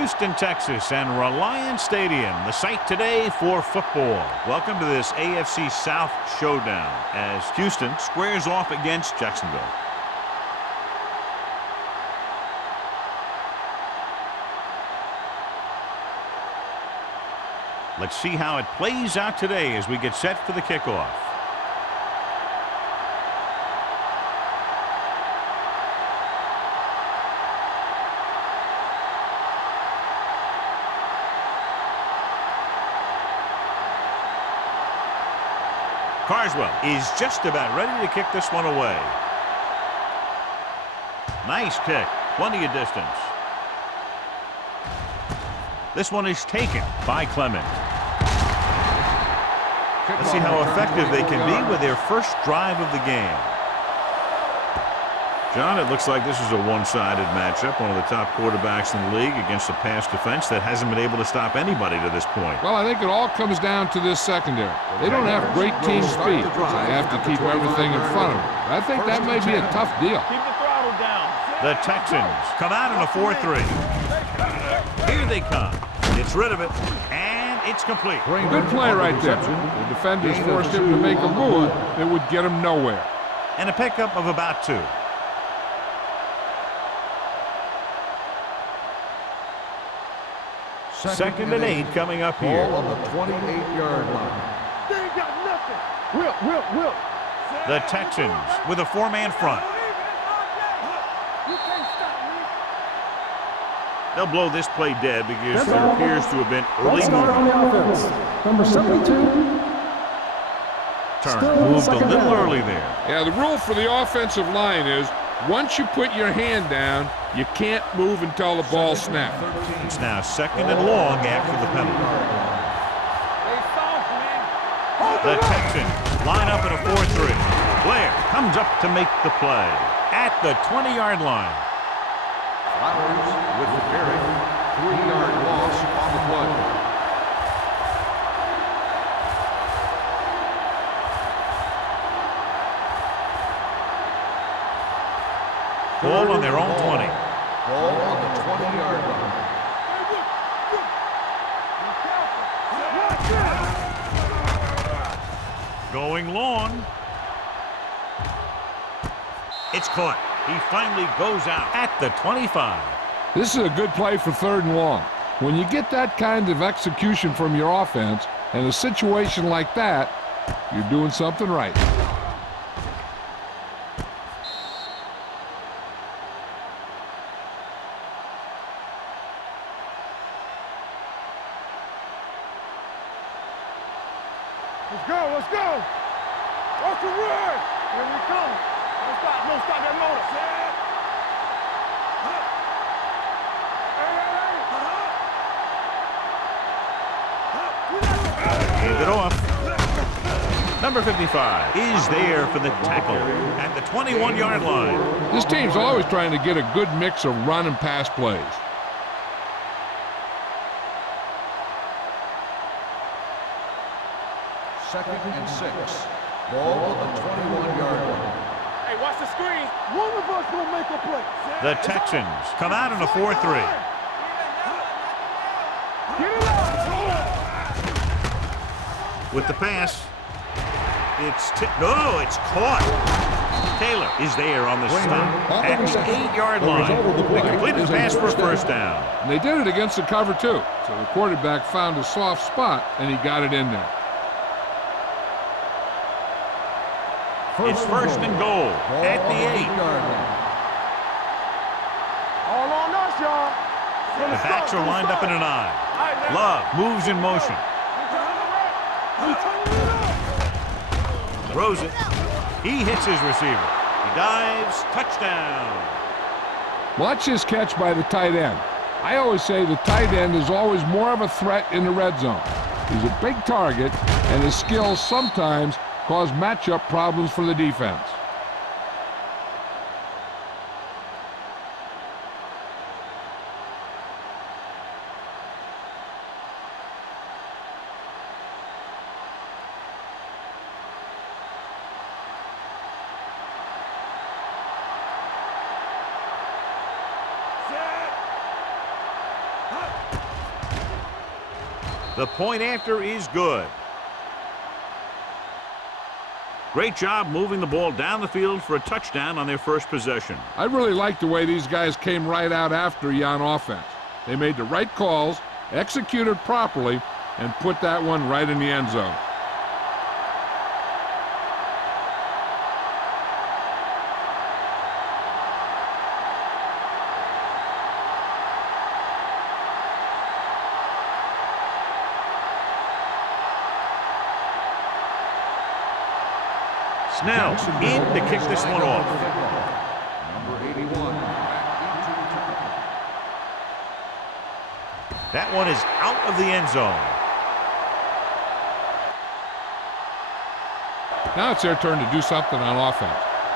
Houston, Texas, and Reliance Stadium, the site today for football. Welcome to this AFC South showdown as Houston squares off against Jacksonville. Let's see how it plays out today as we get set for the kickoff. Carswell is just about ready to kick this one away. Nice kick. Plenty of distance. This one is taken by Clement. Let's see how effective they can be with their first drive of the game. John, it looks like this is a one-sided matchup. One of the top quarterbacks in the league against a pass defense that hasn't been able to stop anybody to this point. Well, I think it all comes down to this secondary. They don't have great team speed. They have to keep everything in front of them. I think that may be a tough deal. Keep the throttle down. The Texans come out in a 4-3. Here they come. Gets rid of it, and it's complete. Good play right there. The defenders forced him to make a move that would get him nowhere. And a pickup of about 2. Second and 8 coming up here. Ball on the 28-yard line. They ain't got nothing. Will. The Texans with a 4-man front. You can't stop me. They'll blow this play dead because there appears to have been early on the movement. offense. Number 72. Turn moved a little early there. Yeah, the rule for the offensive line is once you put your hand down, you can't move until the ball snaps. It's now second and long after the penalty. The Texans line up in a 4-3. Blair comes up to make the play at the 20-yard line. Flowers with the carry. 3-yard loss on the play. Ball on their own 20. Ball on the 20-yard line. Going long. It's caught. He finally goes out at the 25. This is a good play for 3rd and long. When you get that kind of execution from your offense in a situation like that, you're doing something right. Let's go. Walk and run. Here we come. Don't stop that motor. Hand it off. Number 55 is there for the tackle at the 21-yard line. This team's always trying to get a good mix of run and pass plays. Second and 6. Ball on the 21-yard line. Hey, watch the screen. One of us will make a play. The Texans come out in a 4-3. Get it out. With the pass, it's tipped. No, it's caught. Taylor is there on the stop at the 8-yard line. They completed the pass for a first down. And they did it against the cover, too. So the quarterback found a soft spot, and he got it in there. It's first and goal at the 8. All on us, y'all. The backs are lined up in an I. Love moves in motion. Throws it. He hits his receiver. He dives. Touchdown. Watch this catch by the tight end. I always say the tight end is always more of a threat in the red zone. He's a big target, and his skills sometimes cause matchup problems for the defense. The point after is good. Great job moving the ball down the field for a touchdown on their first possession. I really like the way these guys came right out after you on offense. They made the right calls, executed properly, and put that one right in the end zone. Snell in to kick this one off. Number 81. That one is out of the end zone. Now it's their turn to do something on offense.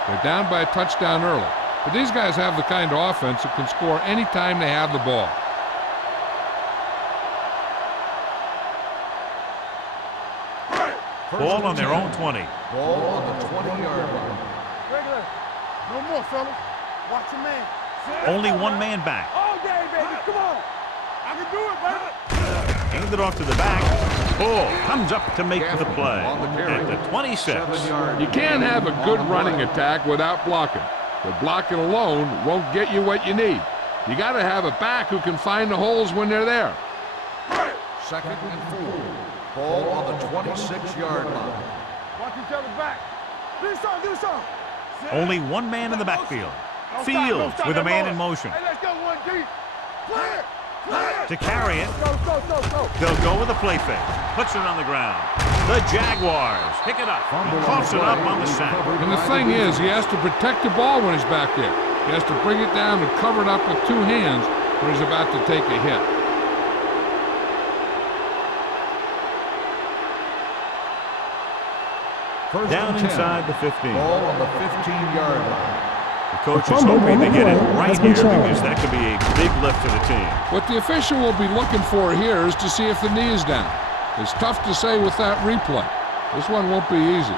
They're down by a touchdown early, but these guys have the kind of offense that can score any time they have the ball. Ball on their own 20. Ball on the 20-yard line. Regular. No more, fellas. Watch your man. Only one man back. All day, baby. Come on. I can do it, baby. Hand it off to the back. Ball comes up to make the play at the 26. You can't have a good running attack without blocking, but blocking alone won't get you what you need. You got to have a back who can find the holes when they're there. 2nd and 4. Ball on the 26-yard line. Watch each other back. Do something. Only one man in the backfield. Don't Fields stop with a that man ball. in motion. Hey, let's go one deep. Play it. To carry it, Go. they'll go with a play fake. Puts it on the ground. The Jaguars pick it up. He coughs it up on the sack. And the thing is, he has to protect the ball when he's back there. He has to bring it down and cover it up with two hands when he's about to take a hit. Down inside the 15. Ball on the 15-yard line. The coach is hoping they get it right here because that could be a big lift for the team. What the official will be looking for here is to see if the knee is down. It's tough to say with that replay. This one won't be easy.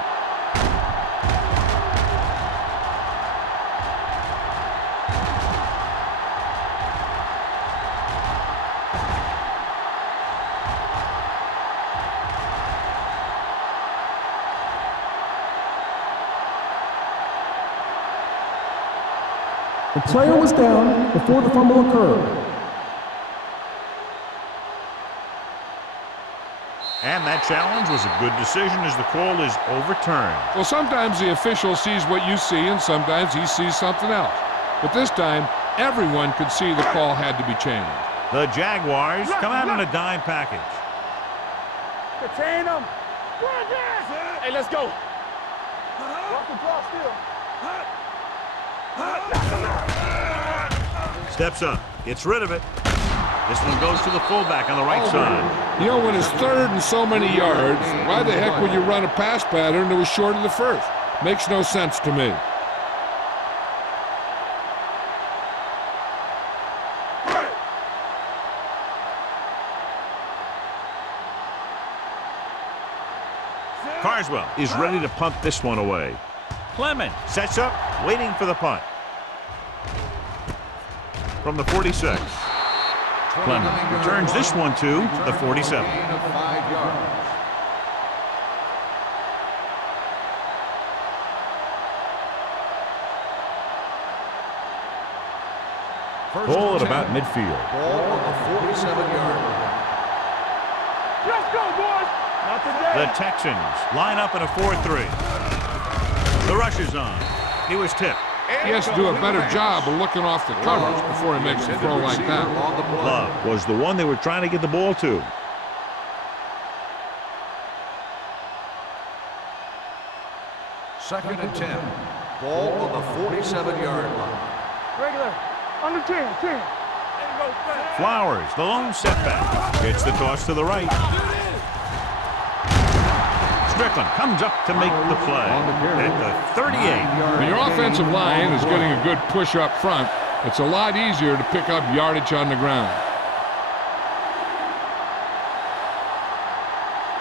The player was down before the fumble occurred. And that challenge was a good decision as the call is overturned. Well, sometimes the official sees what you see and sometimes he sees something else. But this time, everyone could see the call had to be changed. The Jaguars come out in a dime package. Contain them. Hey, let's go. Walk the ball still. Steps up, gets rid of it. This one goes to the fullback on the right side. You know, when it's 3rd and so many yards, why the heck would you run a pass pattern that was short of the first? Makes no sense to me. Carswell is ready to punt this one away. Clement sets up, waiting for the punt. From the 46. Clement returns this one to the 47. Gain of 5 yards. Ball at about midfield. Ball on the 47-yard line. Let's go, boys. Not today. The Texans line up in a 4-3. The rush is on. He was tipped. He has to do a better job of looking off the coverage before he makes a throw like that. On the play. Love was the one they were trying to get the ball to. Second and 10. Ball on the 47-yard line. Regular. Under 10. There you go. Flowers, the lone setback. Gets the toss to the right. Strickland comes up to make the play at the 38. When your offensive line is getting a good push up front, it's a lot easier to pick up yardage on the ground.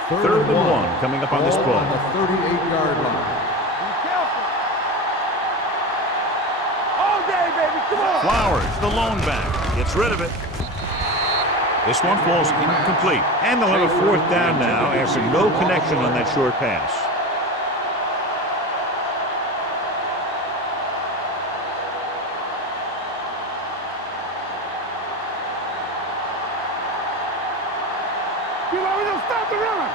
3rd and 1 coming up on this Ball on play. the 38-yard line. Be careful. All day, baby. Come on. Flowers, the lone back. Gets rid of it. This one falls incomplete. And they'll have a fourth down now after no connection on that short pass. Stop the run!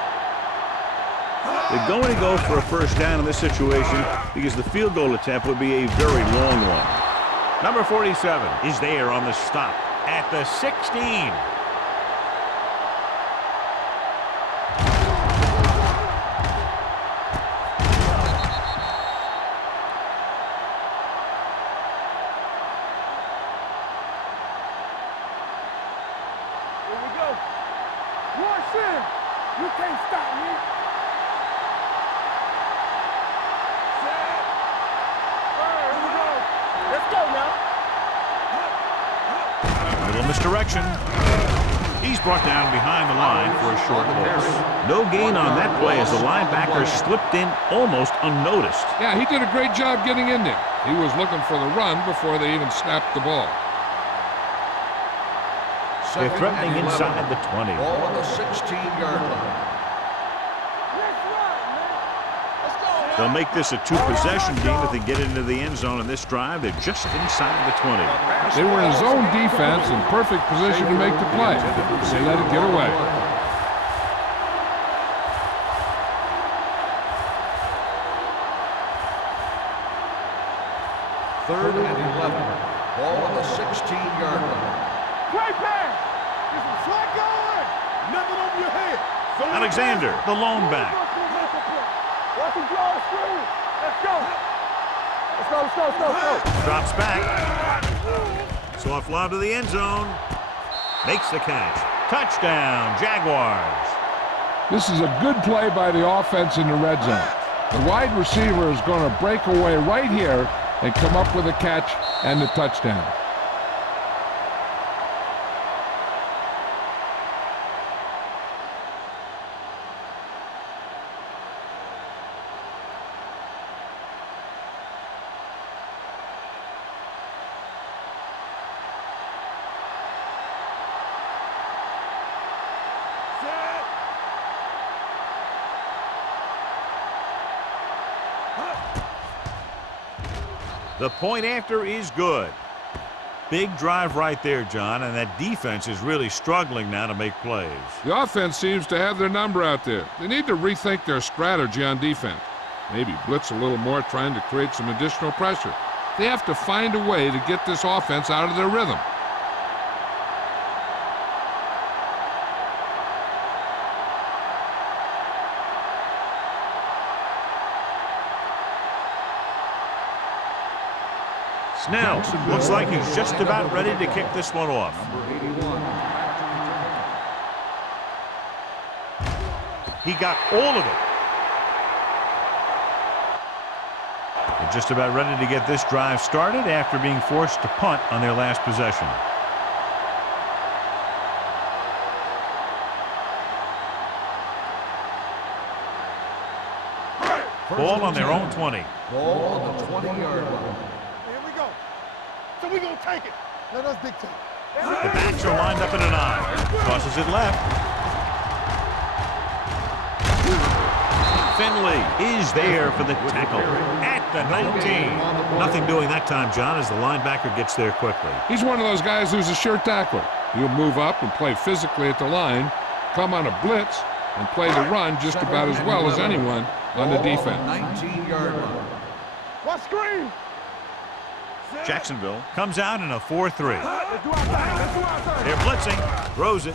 They're going to go for a first down in this situation because the field goal attempt would be a very long one. Number 47 is there on the stop at the 16. Here we go. Rush in. You can't stop me. Set. All right, here we go. Let's go now. Little misdirection. He's brought down behind the line for a short loss. No gain on that play as the linebacker slipped in almost unnoticed. Yeah, he did a great job getting in there. He was looking for the run before they even snapped the ball. They're threatening inside the 20. Ball on the 16-yard line. They'll make this a two-possession game if they get into the end zone in this drive. They're just inside the 20. They were in zone defense in perfect position to make the play. They let it get away. Third and 11. Ball on the 16-yard line. Play pass. There's some slack going. Nothing over your head. Alexander, the lone back. Watch him draw a screen. Let's go. Let's go, let's go, let's go, let's go. Drops back. Soft lob to the end zone. Makes the catch. Touchdown, Jaguars. This is a good play by the offense in the red zone. The wide receiver is going to break away right here and come up with a catch and the touchdown. The point after is good. Big drive right there, John, and that defense is really struggling now to make plays. The offense seems to have their number out there. They need to rethink their strategy on defense. Maybe blitz a little more, trying to create some additional pressure. They have to find a way to get this offense out of their rhythm. Snell looks like he's just about ready to kick this one off. He got all of it. They're just about ready to get this drive started after being forced to punt on their last possession. Ball on their own 20. Ball on the 20-yard line. Here we go. So we gonna take it. Let us dictate. The backs are lined up in an I. Crosses it left. Finley is there for the tackle at the 19. Nothing doing that time, John, as the linebacker gets there quickly. He's one of those guys who's a sure tackler. He'll move up and play physically at the line, come on a blitz, and play the run just about as well as anyone on the defense. 19-yard line. What screen? Jacksonville comes out in a 4-3. Let's do our thing. Let's do our thing. They're blitzing. Throws it.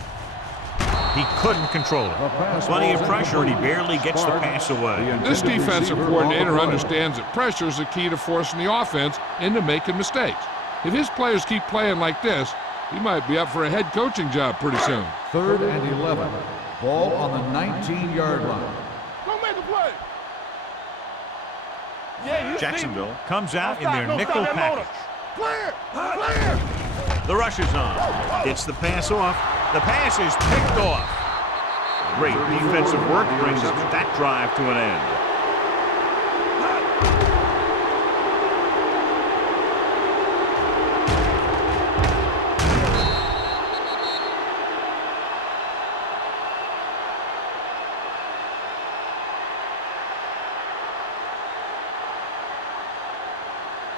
He couldn't control it. Plenty of pressure, and he barely gets the pass away. This defensive coordinator understands that pressure is the key to forcing the offense into making mistakes. If his players keep playing like this, he might be up for a head coaching job pretty soon. Third and 11. Ball on the 19-yard line. Don't make a play. Yeah, you Jacksonville comes out in Don't their stop, nickel don't stop that package. Clear! Clear! The rush is on. Gets the pass off. The pass is picked off. Great defensive work brings that drive to an end.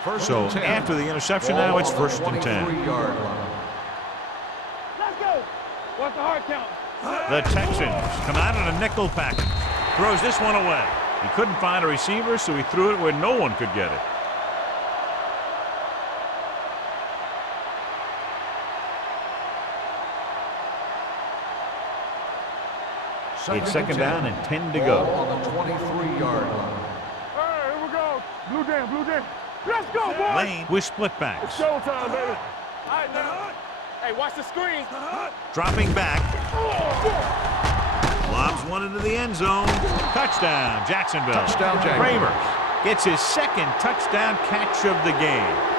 So and 10. after the interception, Ball now it's on the first and 10. 23-yard line. Let's go. What's the hard count? The Texans come out in a nickel package. Throws this one away. He couldn't find a receiver, so he threw it where no one could get it. It's second down and 10 to go. Ball on the 23-yard line. All right, here we go. Blue jam, blue jam. Let's go, boys. Lane with split It's backs. showtime, baby. All right, now. Hey, watch the screen. Dropping back. Lobs one into the end zone. Touchdown, Jacksonville. Touchdown, Jacksonville. Kramer gets his second touchdown catch of the game.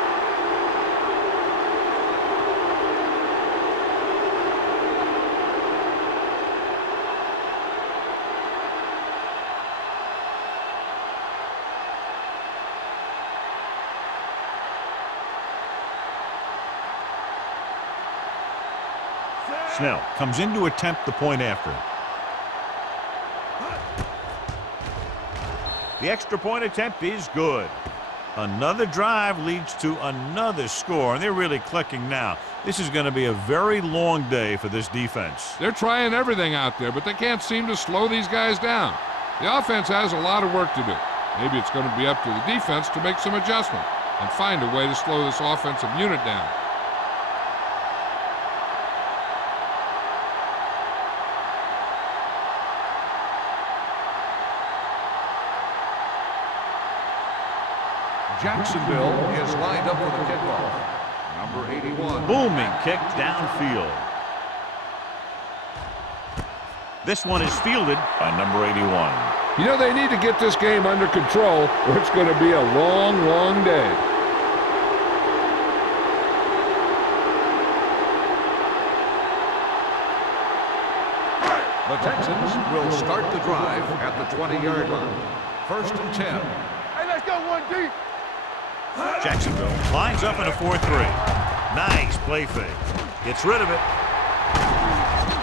Snell comes in to attempt the point after. The extra point attempt is good. Another drive leads to another score, and they're really clicking now. This is going to be a very long day for this defense. They're trying everything out there, but they can't seem to slow these guys down. The offense has a lot of work to do. Maybe it's going to be up to the defense to make some adjustment and find a way to slow this offensive unit down. Jacksonville is lined up for the kickoff. Number 81. Booming kick downfield. This one is fielded by number 81. You know, they need to get this game under control, or it's going to be a long, long day. The Texans will start the drive at the 20-yard line. First and 10. Hey, let's go, 1D. Jacksonville lines up in a 4-3. Nice play fake. Gets rid of it.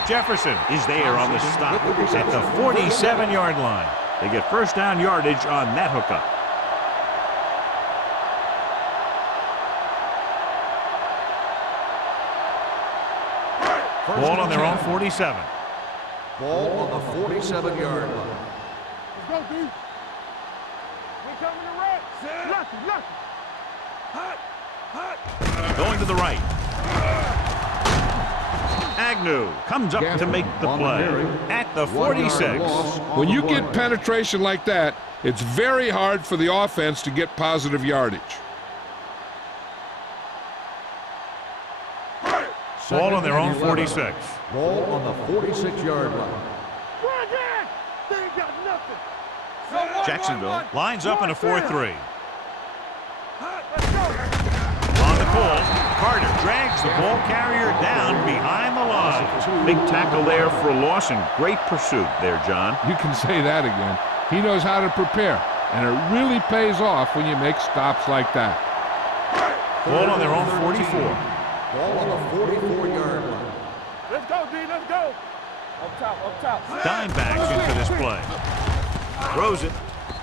Jefferson is there on the stop at the 47-yard line. They get first down yardage on that hookup. Ball on their own 47. Ball on the 47-yard line. Let's go, D. We coming to red. Lucky, lucky. Going to the right. Agnew comes up to make the play at the 46. When you get penetration like that, it's very hard for the offense to get positive yardage. Ball on their own 46. Ball on the 46-yard line. Run in. They ain't got nothing. Jacksonville lines up in a 4-3. Let's go. On the call, Carter drags the ball carrier down behind the line. Big tackle there for a loss and great pursuit there, John. You can say that again. He knows how to prepare, and it really pays off when you make stops like that. Ball on their own 44. Ball on the 44-yard line. Let's go, D. Let's go. Up top, up top. Dime backs into this play. Throws it.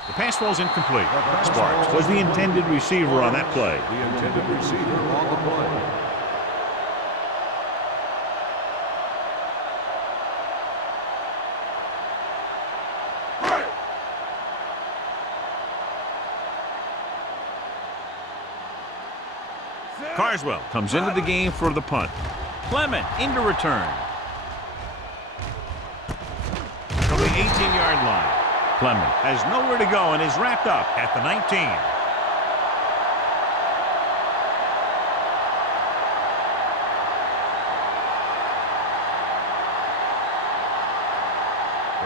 The pass falls incomplete. Sparks was the intended receiver on that play. The intended receiver on the play. Carswell comes into the game for the punt. Clement into return. From the 18-yard line. Clement has nowhere to go and is wrapped up at the 19.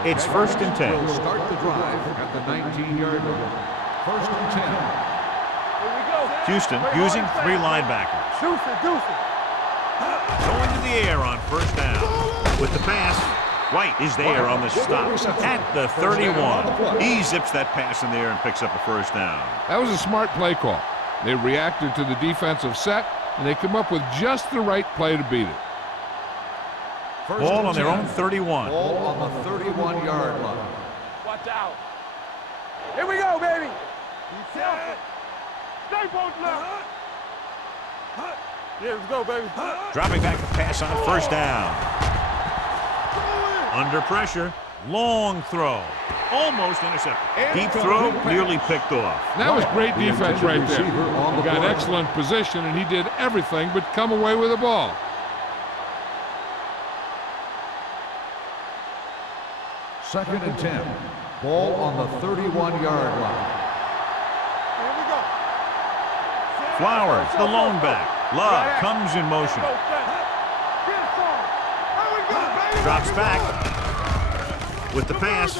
It's first and 10. Will start the drive at the 19-yard line. First and 10. Here we go. Houston using three linebackers. Deuce it, deuce it. Going to the air on first down. With the pass, White is there on the stop at the 31. He zips that pass in the air and picks up a first down. That was a smart play call. They reacted to the defensive set, and they come up with just the right play to beat it. First Ball and on their 10. own 31. Ball on the 31-yard line. Watch out. Here we go, baby. Stay both left. Yeah, let's go, baby. Dropping back to pass on first down. Under pressure. Long throw. Almost intercepted. Deep throw, nearly picked off. That was great defense right there. He got excellent position, and he did everything but come away with the ball. Second and 10. Ball on the 31-yard line. Here we go. Flowers, the lone back. Love comes in motion. Drops back with the pass.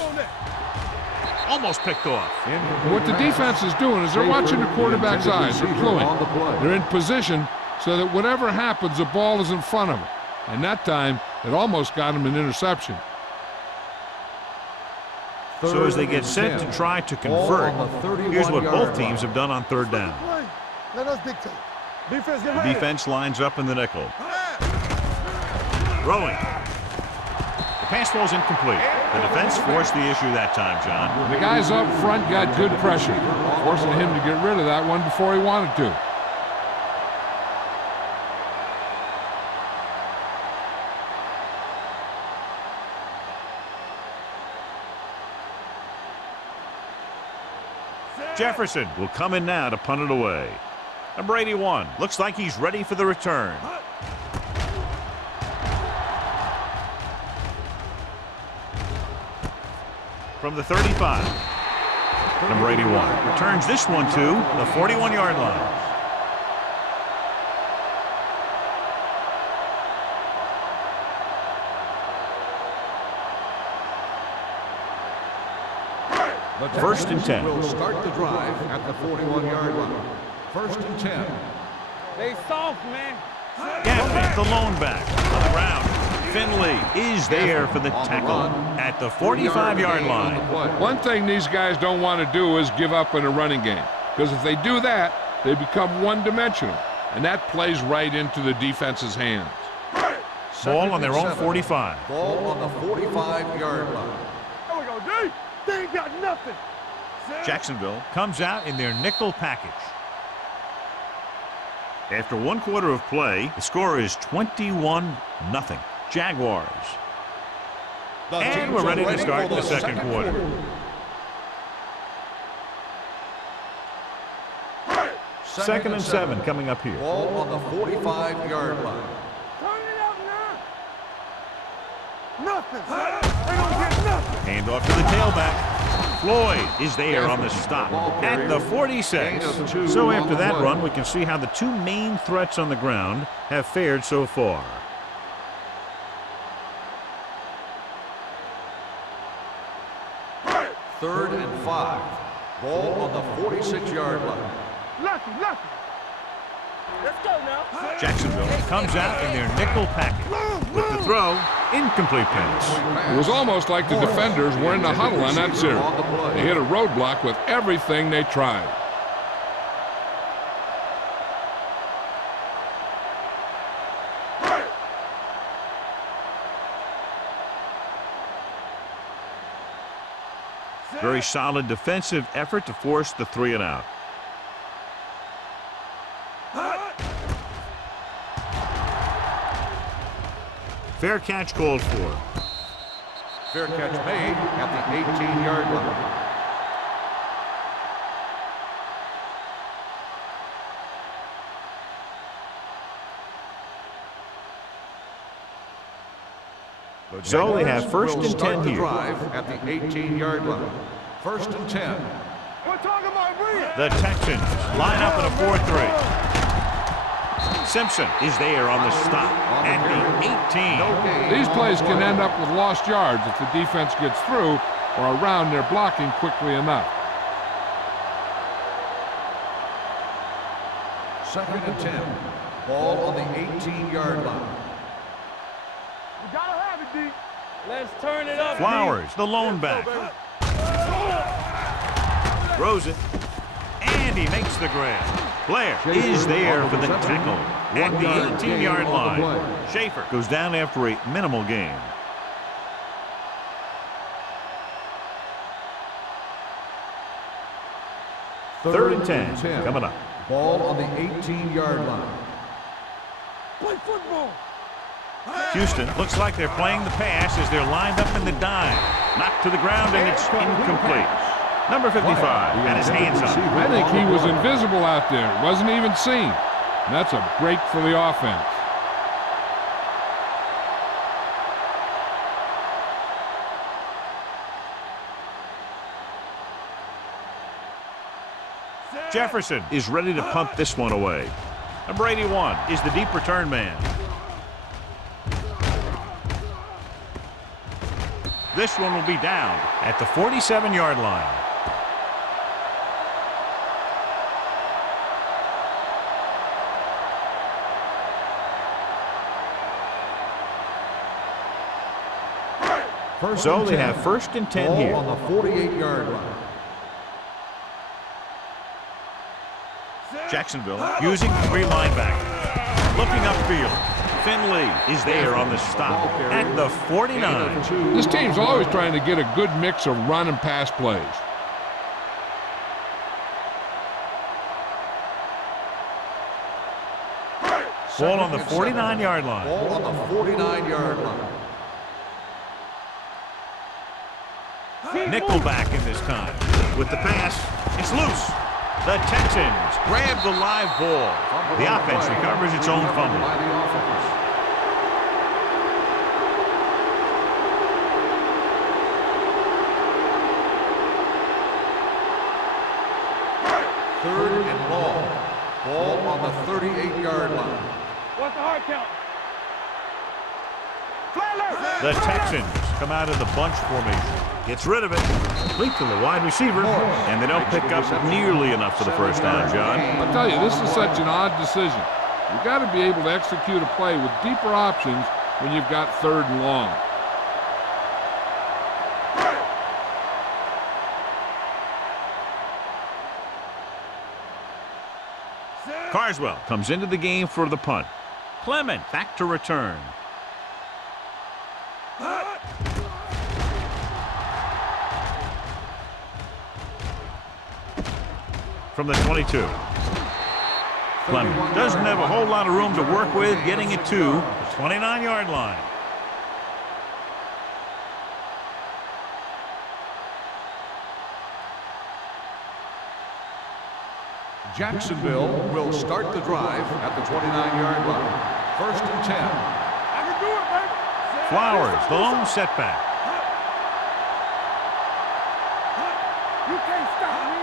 Almost picked off. What the defense is doing is they're watching the quarterback's eyes. They're cluing. They're in position so that whatever happens, the ball is in front of them. And that time, it almost got him an interception. So as they get set to try to convert, here's what both teams have done on third down. Let us dictate. Defense, The defense lines up in the nickel. Throwing. The pass falls incomplete. The defense forced the issue that time, John. The guys up front got good pressure, forcing him to get rid of that one before he wanted to. Jefferson will come in now to punt it away. Number 81 looks like he's ready for the return. From the 35, number 81 returns this one to the 41-yard line. First and 10. Will start the drive at the 41-yard line. First and 10. They soft, man. Gaffney, the lone back, on the ground. Finley is there for the tackle at the 45-yard line. One thing these guys don't want to do is give up in a running game, because if they do that, they become one-dimensional, and that plays right into the defense's hands. Ball on their own 45. Ball on the 45-yard line. There we go, D. They ain't got nothing. Jacksonville comes out in their nickel package. After one quarter of play, the score is 21-0. Jaguars. And we're ready to start the second quarter. Second and 7 coming up here. Ball on the 45-yard line. Turn it up now. Nothing. They don't get nothing. Hand off to the tailback. Floyd is there on the stop at the 46. So after that run, we can see how the two main threats on the ground have fared so far. Third and 5. Ball on the 46-yard line. Lucky. Let's go now. Jacksonville comes out in their nickel package. With the throw, incomplete pass. It was almost like the defenders were in the huddle on that series. They hit a roadblock with everything they tried. Very solid defensive effort to force the 3 and out. Fair catch called for. Fair catch made at the 18-yard line. So they have first and 10 here. Drive at the 18-yard line. First and 10. We're talking about Rhea. The Texans line up in a 4-3. Simpson is there on the stop at the 18. These plays can end up with lost yards if the defense gets through or around their blocking quickly enough. Second and 10. Ball on the 18-yard line. We gotta have it, D. Let's turn it up. Flowers, the lone back. Throws it. And he makes the grab. Blair is there for the tackle at the 18-yard line. Schaefer goes down after a minimal gain. Third and 10 coming up. Ball on the 18-yard line. Play football. Houston looks like they're playing the pass as they're lined up in the dime. Knocked to the ground, and it's incomplete. Number 55 had his hands up. I think he was invisible out there. Wasn't even seen. And that's a break for the offense. Jefferson is ready to punt this one away. Number 81 is the deep return man. This one will be down at the 47-yard line. So they have 1st and 10 here. On the 48-yard line. Jacksonville using 3 linebackers. Looking upfield. Finley is there on the stop at the 49. This team's always trying to get a good mix of run and pass plays. Ball on the 49-yard line. Ball on the 49-yard line. Nickelback in this time. With the pass, it's loose. The Texans grab the live ball. The offense recovers its own fumble. By the offense. Third and long. Ball on the 38-yard line. What's the hard count? The Texans come out of the bunch formation. Gets rid of it. Complete to the wide receiver. And they don't pick up nearly enough for the first down, John. I'll tell you, this is such an odd decision. You've got to be able to execute a play with deeper options when you've got 3rd and long. Carswell comes into the game for the punt. Clement back to return. From the 22. Clement doesn't have a whole lot of room to work with, getting it to the 29-yard line. Jacksonville will start the drive at the 29-yard line. 1st and 10. I can do it, baby. Flowers, the lone setback. You can't stop me.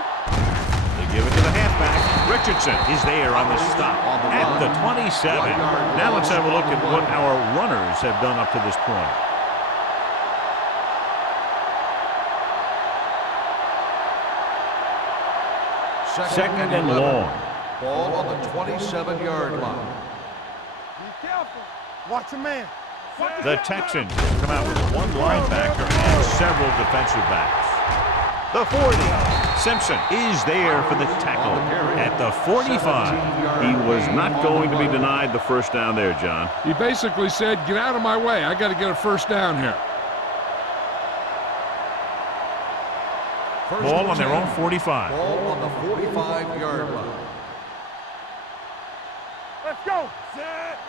They give it to the halfback. Richardson is there on the stop at the 27. Now let's have a look at what our runners have done up to this point. Second and long. Ball on the 27-yard line. Be careful. Watch a man. The Texans come out with 1 linebacker and several defensive backs. The 40. Simpson is there for the tackle at the 45. He was not going to be denied the first down there, John. He basically said, get out of my way. I got to get a first down here. Ball on their own 45. Ball on the 45-yard line. Let's go.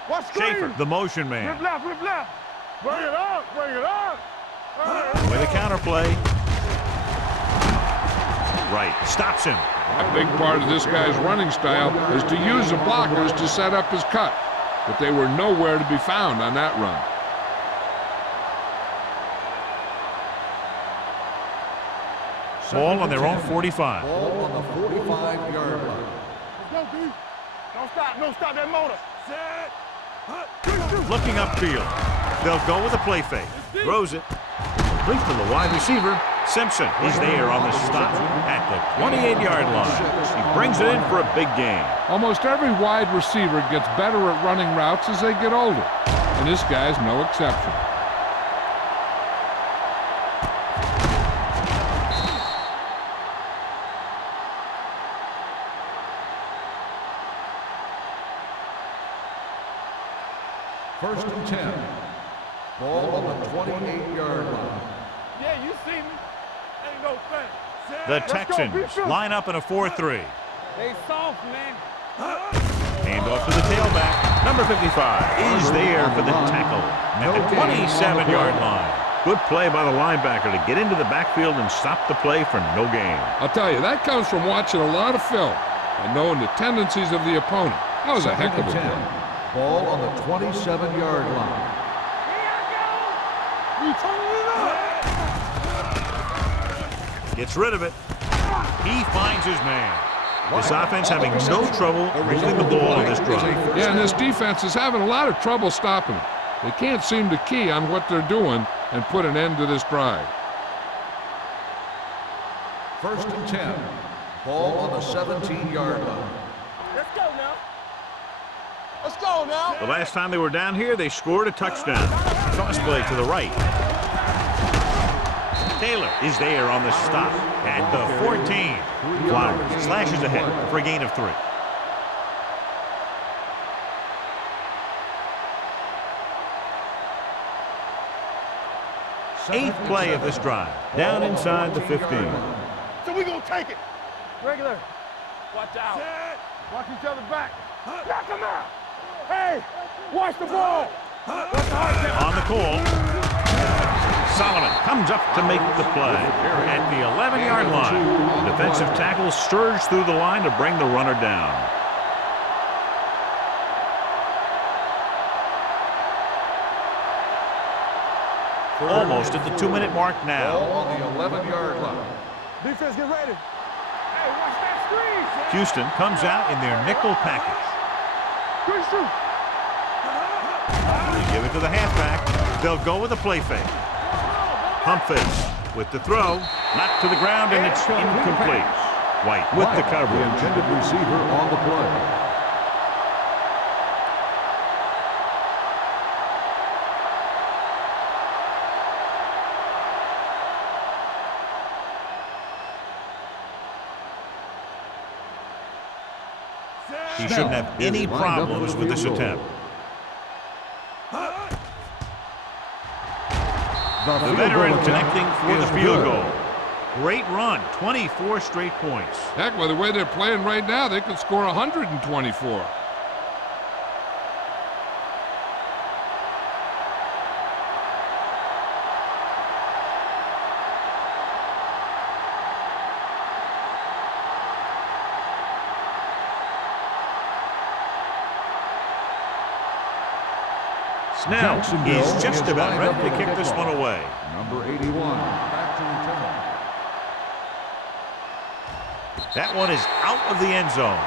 Watch Schaefer, the motion man. Rip left, rip left. Bring it up, bring it up. With a counterplay. Right, stops him. A big part of this guy's running style is to use the blockers to set up his cut. But they were nowhere to be found on that run. Ball on their own 45. Ball on the 45-yard line. Let's go, D. Don't stop that motor. Looking upfield. They'll go with a play fake. Throws it. Complete to the wide receiver. Simpson is there on the stop at the 28-yard line. He brings it in for a big gain. Almost every wide receiver gets better at running routes as they get older. And this guy's no exception. First and 10. Ball on the 28-yard line. Yeah, you see me. Ain't no thing. The Texans line up in a 4-3. They soft, man. Hand off to the tailback. Number 55 is there for the tackle at the 27-yard line. Good play by the linebacker to get into the backfield and stop the play for no gain. I'll tell you, that comes from watching a lot of film and knowing the tendencies of the opponent. That was a heck of a play. Ball on the 27-yard line. You turning it up. Gets rid of it. He finds his man. This offense having no trouble moving the ball on this drive. Yeah, and this defense is having a lot of trouble stopping it. They can't seem to key on what they're doing and put an end to this drive. 1st and 10. Ball on the 17-yard line. Let's go now. Let's go now. The last time they were down here, they scored a touchdown. Toss play to the right. Taylor is there on the stop at the 14. Flowers slashes ahead for a gain of 3. Eighth play of this drive. Down inside the 15. So we gonna take it. Regular. Watch out. Watch each other back. Knock him out. Hey, watch the ball. On the call. Solomon comes up to make the play at the 11-yard line. The defensive tackle surged through the line to bring the runner down. Almost at the 2-minute mark now. Ball on the 11-yard line. Defense, get ready. Hey, watch that screen. Houston comes out in their nickel package. Good shoot. They give it to the halfback. They'll go with a play fake. Pump fakes with the throw. Knocked to the ground, and it's incomplete. White with the coverage. The intended receiver on the play. He shouldn't have any problems with this attempt. The veteran connecting for the field goal. Great run, 24 straight points. Heck, with the way they're playing right now, they could score 124. Snell is just about ready to kick this one away. Number 81, back to return. That one is out of the end zone.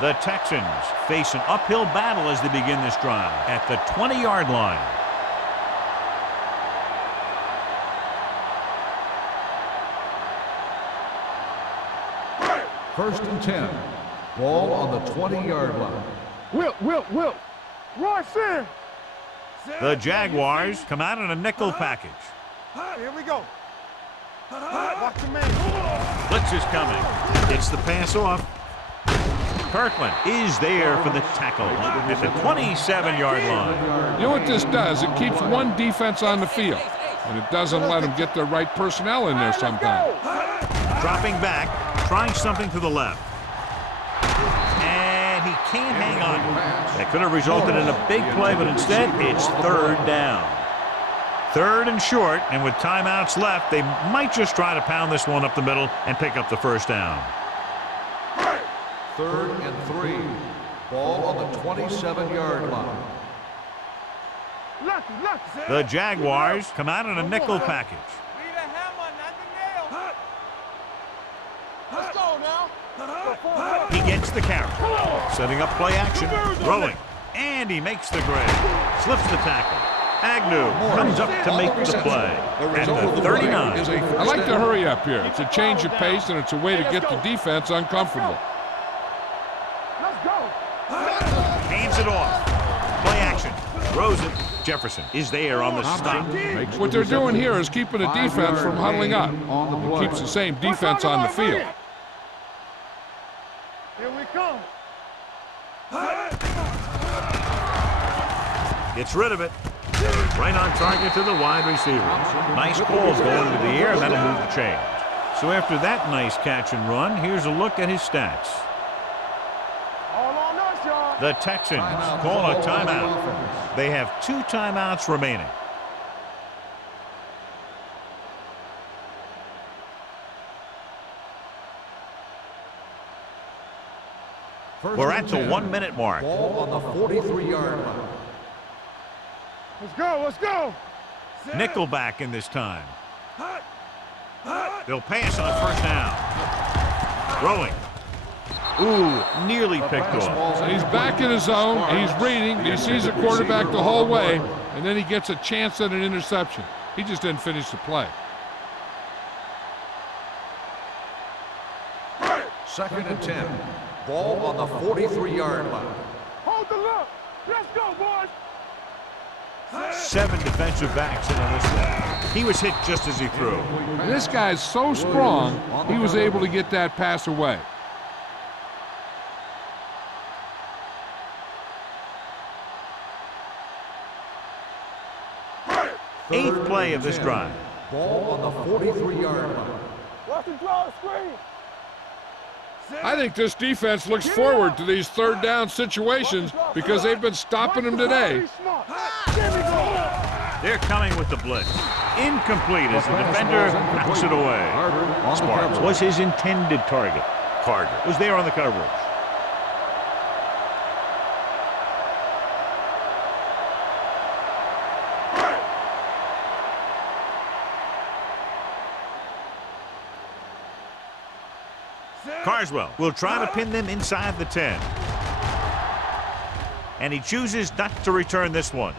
The Texans face an uphill battle as they begin this drive at the 20-yard line. First and 10. Ball on the 20-yard line. Wilt. Royce in. The Jaguars come out in a nickel package. Here we go. Watch the man. Blitz is coming. Gets the pass off. Kirkland is there for the tackle at the 27-yard line. You know what this does? It keeps one defense on the field, and it doesn't let them get the right personnel in there sometimes. Dropping back, trying something to the left. And he can't hang on. That could have resulted in a big play, but instead it's 3rd down. 3rd and short, and with timeouts left, they might just try to pound this one up the middle and pick up the 1st down. 3rd and 3. Ball on the 27-yard line. The Jaguars come out in a nickel package. Need a hammer, not the nail. Let's go now. He gets the carry. Setting up play action. Throwing. And he makes the grab. Slips the tackle. Agnew comes up to make the play. At the 39. I like to hurry up here. It's a change of pace, and it's a way to get the defense uncomfortable. Let's go. Hands it off. Play action. Throws it. Jefferson is there on the stop. What they're doing here is keeping the defense from huddling up. It keeps the same defense on the field. Here we come. Gets rid of it. Right on target to the wide receiver. Nice ball going into the air, and that'll move the chains. So after that nice catch and run, here's a look at his stats. All on us, y'all. The Texans call a timeout. They have 2 timeouts remaining. We're at the 1-minute mark. Ball on the 43-yard line. Let's go, let's go. Nickelback in this time. They'll pass on first down. Throwing. Ooh, nearly picked off. He's back in his zone. He's reading. He sees the quarterback the whole way, and then he gets a chance at an interception. He just didn't finish the play. 2nd and 10. Ball on the 43-yard line. Hold the look. Let's go, boys. 7 defensive backs in on this one. He was hit just as he threw. This guy's so strong, he was able to get that pass away. Eighth play of this drive. Ball on the 43-yard line. Watch the draw screen. I think this defense looks forward to these third down situations because they've been stopping them today. They're coming with the blitz. Incomplete as the defender knocks it away. Sparks was his intended target. Carter was there on the coverage. Carswell will try to pin them inside the 10. And he chooses not to return this one.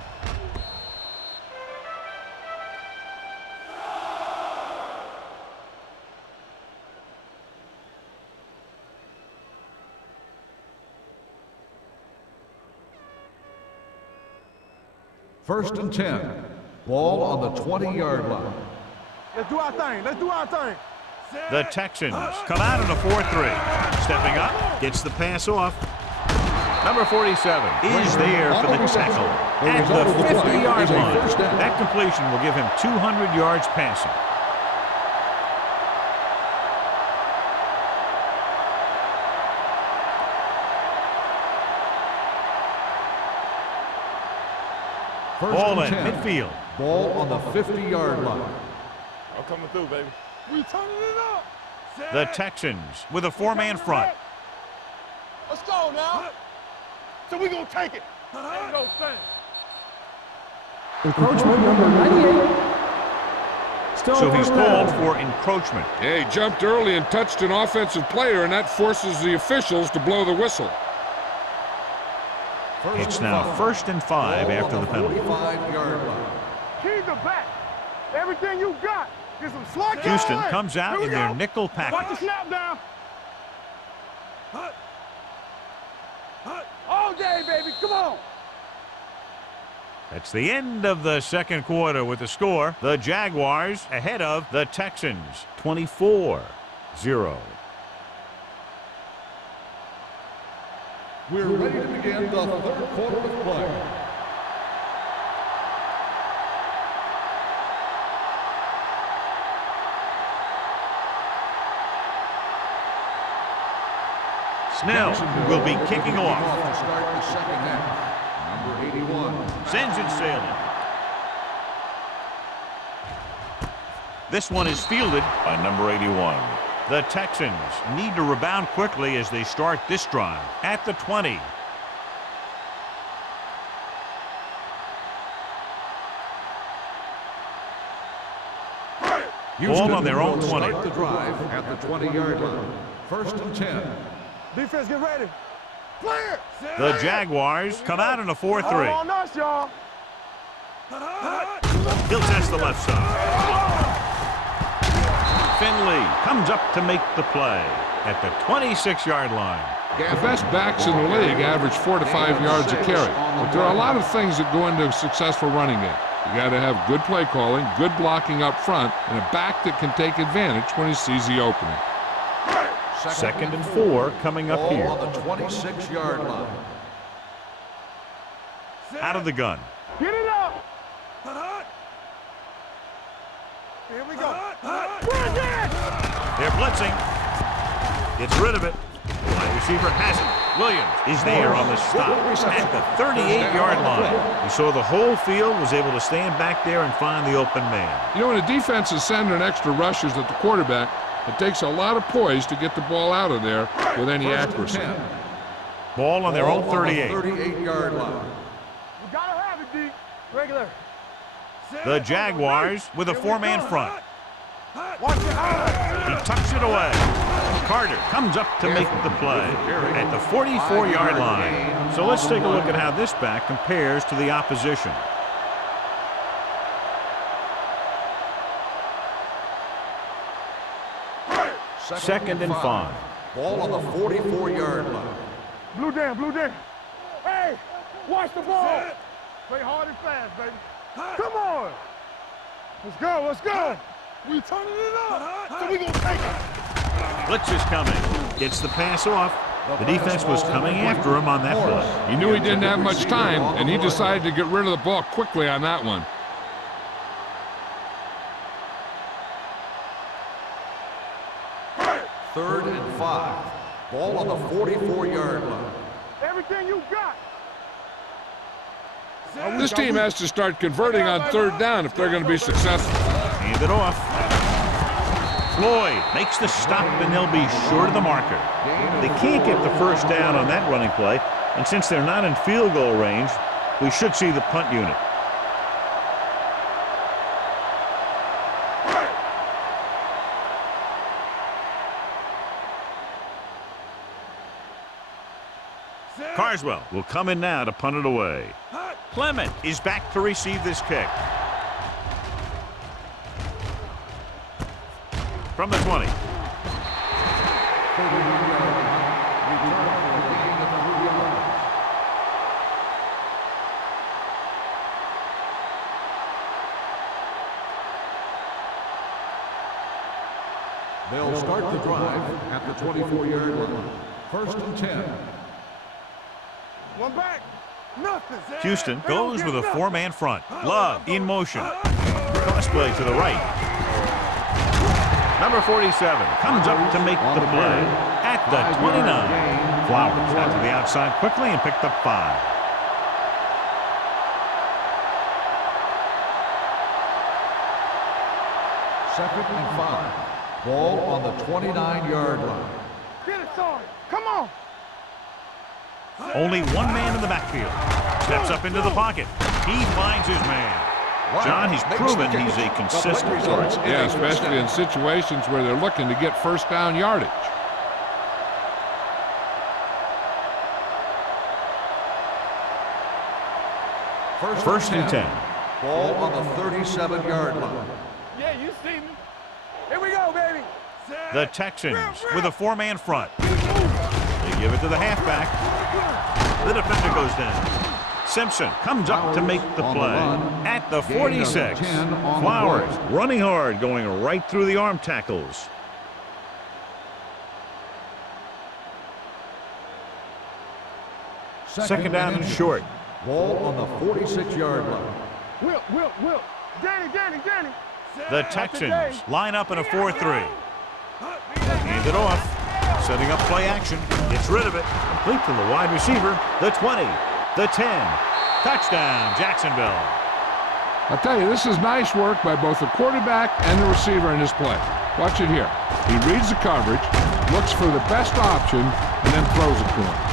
First and 10. Ball on the 20-yard line. Let's do our thing. Let's do our thing. The Texans come out in a 4-3. Stepping up, gets the pass off. Number 47 is there for the tackle at the 50-yard line. That completion will give him 200 yards passing. Ball in midfield. Ball on the 50-yard line. I'm coming through, baby. We turning it up. The Texans with a 4-man front. Let's go now. So we gonna take it. Ain't no sense. Encroachment number 98. Still So he's first down. called for encroachment. Yeah, he jumped early and touched an offensive player, and that forces the officials to blow the whistle. It's now 1st and 5 Ball after on the penalty. 45-yard line. Keep the back. Everything you got. Get some slack. Houston comes out Here we in their go. nickel Watch the package. snap down. All day, baby. Come on. That's the end of the second quarter with the score. The Jaguars ahead of the Texans, 24-0. We're ready to begin the third quarter of play. Snell will be kicking off. To start the second half. Number 81. Sends it sailing. This one is fielded by number 81. The Texans need to rebound quickly as they start this drive at the 20. Ball on their own will 20. Start the drive at the 20-yard line. 1st and 10. Defense, get ready. Clear. The Jaguars come out in a 4-3. All on us, y'all. He'll test the left side. Finley comes up to make the play at the 26-yard line. The best backs in the league average 4 to 5 yards a carry. But there are a lot of things that go into a successful running game. You got to have good play calling, good blocking up front, and a back that can take advantage when he sees the opening. 2nd and 4 coming up Ball here. on the 26-yard line. Out of the gun. Get it up. Here we go. Bring it. They're blitzing. Gets rid of it. The wide receiver has it. Williams is there on the stop at the 38-yard line. You saw the whole field was able to stand back there and find the open man. You know, when a defense is sending extra rushers at the quarterback, it takes a lot of poise to get the ball out of there with any accuracy. Ball on their own 38. 38-yard line. You gotta have it, D. Regular. The Jaguars with a four-man front. Watch your eyes. He tucks it away. Carter comes up to make the play at the 44-yard line. So let's take a look at how this back compares to the opposition. Second and 5. Ball on the 44-yard line. Blue down, blue down. Hey, watch the ball. Play hard and fast, baby. Come on. Let's go, let's go. We turning it up. So we gonna take it. Blitz is coming. Gets the pass off. The defense was coming after him on that play. He knew he didn't have much time, and he decided to get rid of the ball quickly on that one. Third and 5. Ball on the 44-yard line. Everything you got. This team has to start converting on third down if they're going to be successful. Hand it off. Floyd makes the stop, and they'll be short of the marker. They can't get the first down on that running play, and since they're not in field goal range, we should see the punt unit. Carswell will come in now to punt it away. Clement is back to receive this kick. From the 20. They'll start the drive at the 24-yard line. First and 10. One back. Nothing. Houston goes with a four-man front. Love in motion. Cross play to the right. Number 47 comes up to make the play at the 29. Flowers out to the outside quickly and picked up 5. Second and 5. Ball on the 29-yard line. Get it, Sarge. Come on. Only one man in the backfield. Steps up into the pocket. He finds his man. John, he's proven he's a consistent source. Yeah, especially in situations where they're looking to get first down yardage. First and 10. Ball on the 37-yard line. Yeah, you see me. Here we go, baby. The Texans with a four-man front. They give it to the halfback. The defender goes down. Simpson comes up to make the play at the 46. Flowers running hard, going right through the arm tackles. Second down and short. Ball on the 46-yard line. Will. Danny. The Texans line up in a 4-3. Hand it off. Setting up play action. Gets rid of it. Complete to the wide receiver. The 20. The 10. Touchdown, Jacksonville. I'll tell you, this is nice work by both the quarterback and the receiver in this play. Watch it here. He reads the coverage, looks for the best option, and then throws it to him.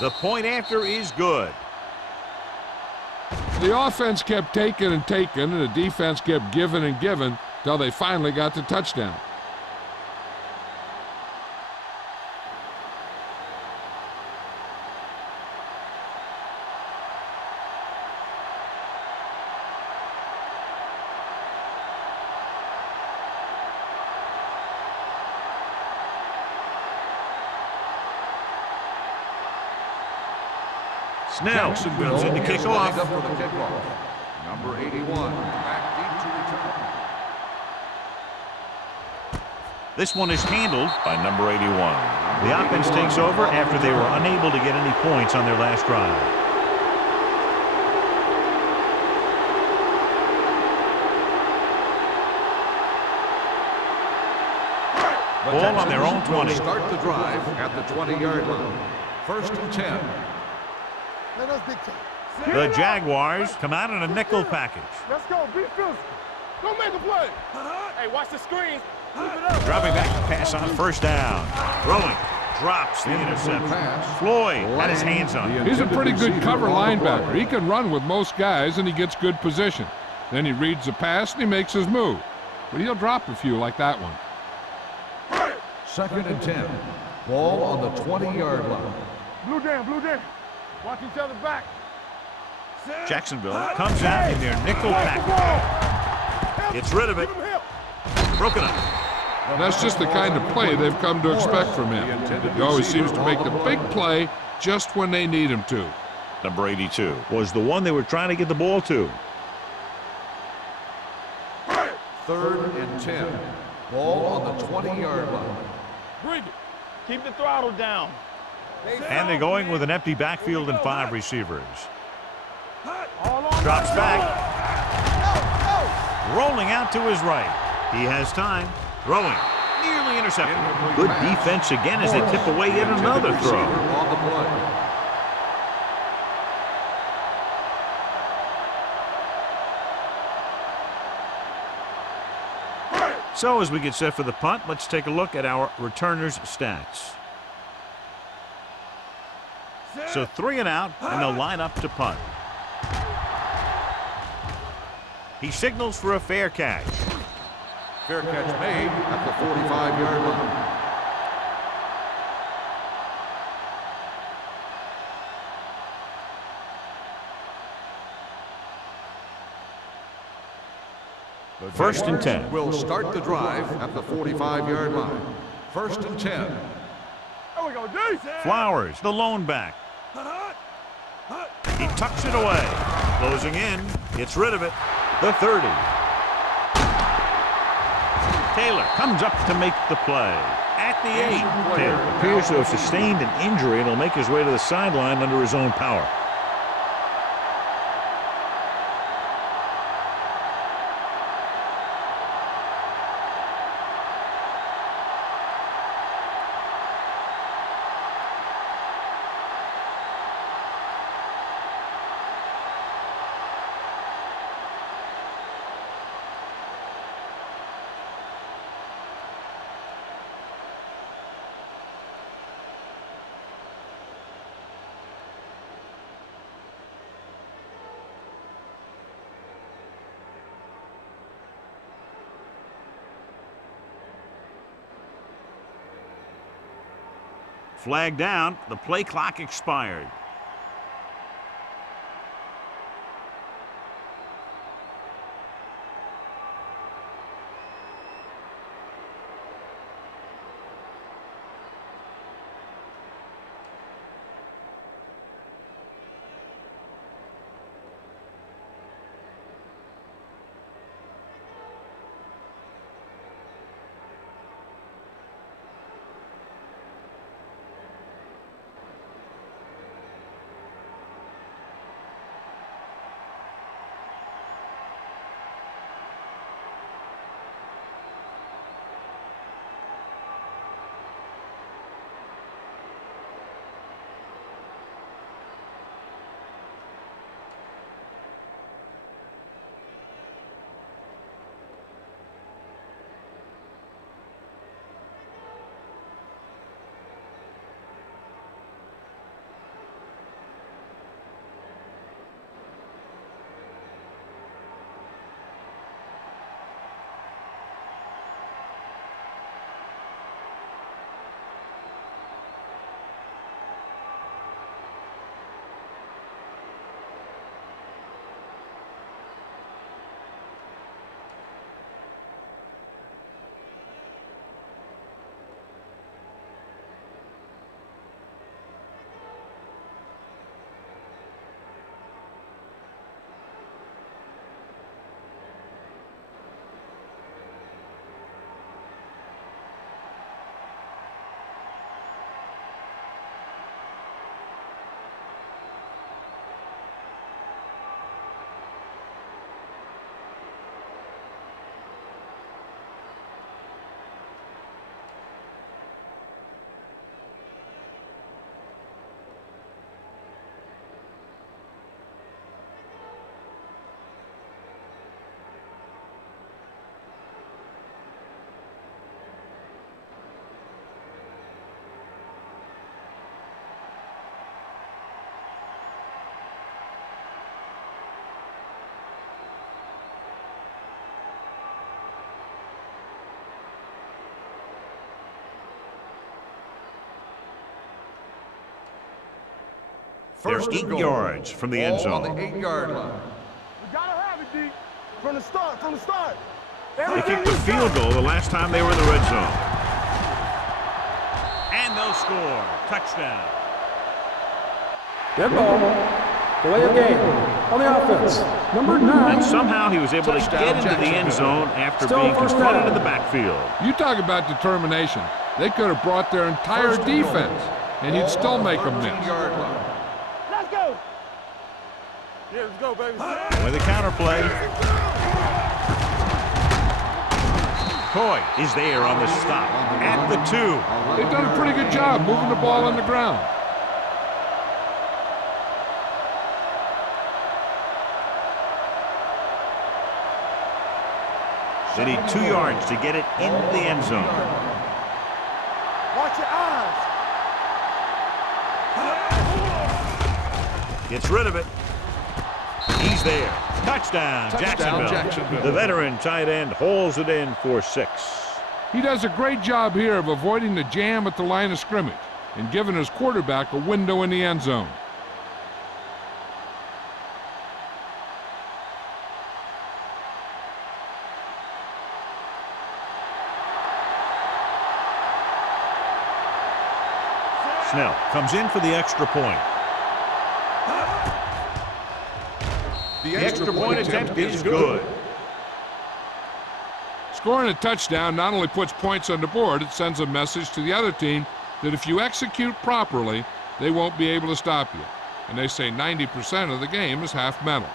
The point after is good. The offense kept taking and taking, and the defense kept giving and giving till they finally got the touchdown. Snell comes in to kick is off. lined up for the kickoff. Number 81, back deep to return. This one is handled by number 81. The offense takes over after they were unable to get any points on their last drive. Ball on their own 20. Start the drive at the 20-yard line. 1st and 10. Let us dictate. The Jaguars come out in a nickel package. Let's go. Be physical. Go make a play. Hey, watch the screen. Keep it up. Dropping back to pass on 1st down. Throwing. Drops the interception. Floyd had his hands on it. He's a pretty good cover linebacker. He can run with most guys, and he gets good position. Then he reads the pass, and he makes his move. But he'll drop a few like that one. 2nd and 10. Ball on the 20-yard line. Blue down, blue down. Watch each other back. Jacksonville comes out in their nickel package. Gets rid of it. Broken up. That's just the kind of play they've come to expect from him. He always seems to make the big play just when they need him to. Number 82 was the one they were trying to get the ball to. 3rd and 10. Ball on the 20-yard line. Bring it. Keep the throttle down. And they're going with an empty backfield and 5 receivers. All on Drops back. Rolling out to his right. He has time. Throwing. Nearly intercepted. Good defense again as they tip away yet another throw. On the play. So as we get set for the punt, let's take a look at our returners' stats. So 3 and out, and they'll line up to punt. He signals for a fair catch. Fair catch made at the 45-yard line. The 1st and 10. Will start the drive at the 45-yard line. 1st and 10. There we go, D. Flowers, the lone back. He tucks it away. Closing in. Gets rid of it. The 30. Taylor comes up to make the play. At the 8. Taylor appears to have sustained an injury and will make his way to the sideline under his own power. Flag down. The play clock expired. They're First 8 and goal. yards from the end Ball on zone. the 8-yard line. We gotta have it, D. From the start, from the start. They kicked a field goal the last time they were in the red zone. And they'll score. Touchdown. Dead ball. Delay of game. On the offense. Number 9. And somehow he was able to get into the end zone after being confronted in the backfield. You talk about determination. They could have brought their entire defense, and he'd still make them miss. 13-yard line. Let's go. Yeah, let's go, baby. With a counterplay. Coy is there on the stop at the 2. They've done a pretty good job moving the ball on the ground. They need 2 yards to get it in the end zone. Watch your eyes. Gets rid of it. He's there. Touchdown, Jacksonville. The veteran tight end hauls it in for 6. He does a great job here of avoiding the jam at the line of scrimmage and giving his quarterback a window in the end zone. Snell comes in for the extra point. The extra point attempt is good. Scoring a touchdown not only puts points on the board, it sends a message to the other team that if you execute properly, they won't be able to stop you. And they say 90% of the game is half mental.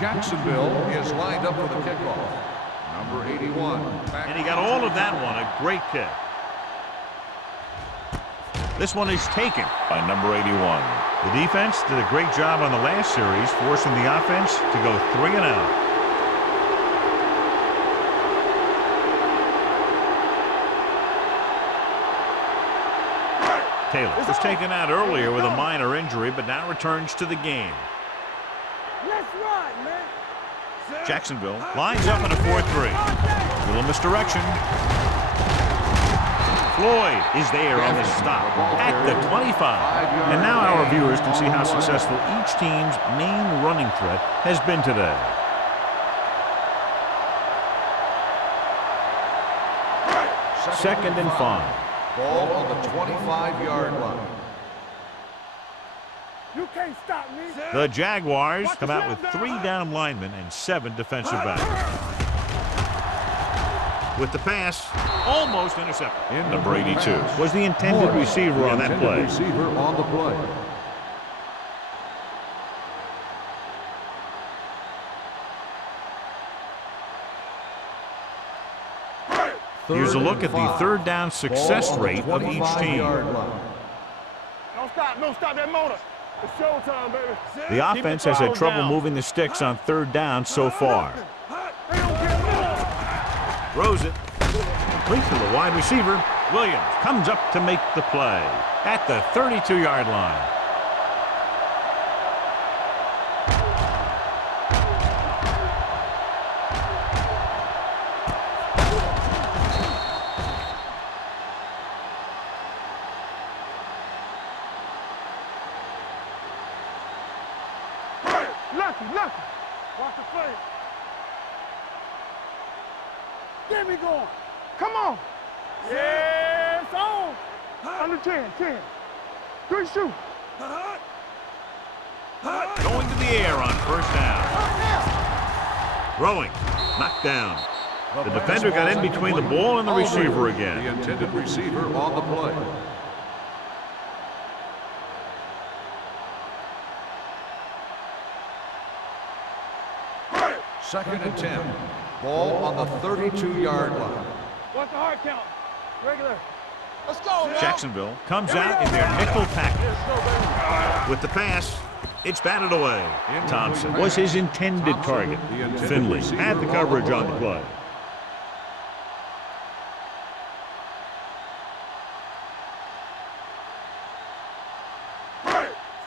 Jacksonville is lined up for the kickoff. Number 81. And he got all of that one. A great kick. This one is taken by number 81. The defense did a great job on the last series, forcing the offense to go 3 and out. Taylor was taken out earlier with a minor injury, but now returns to the game. Let's ride, man. Jacksonville lines up in a 4-3. Little misdirection. Floyd is there on the stop at the 25. And now our viewers can see how successful each team's main running threat has been today. Second and 5. Ball on the 25-yard line. You can't stop me. The Jaguars come out with 3 down linemen and 7 defensive backs. With the pass, almost intercepted. Number 82 was the intended receiver on that play. Receiver on the play. Here's a look at the 3rd down success rate of each team. Don't stop that motor. It's showtime, baby. The offense has had trouble moving the sticks on 3rd down so far. Throws it. Complete to the wide receiver. Williams comes up to make the play at the 32-yard line. Lucky. Watch the play. Get me going. Come on. Yes, on. Under 10. 3 shoot. Going to the air on 1st down. Throwing. Knocked down. The defender got in between the ball and the receiver again. The intended receiver on the play. Second and 10. Ball on the 32-yard line. Watch the hard count. Regular. Let's go, man. Jacksonville comes out in their nickel package. With the pass, it's batted away. Thompson was his intended target. Finley had the coverage on the play.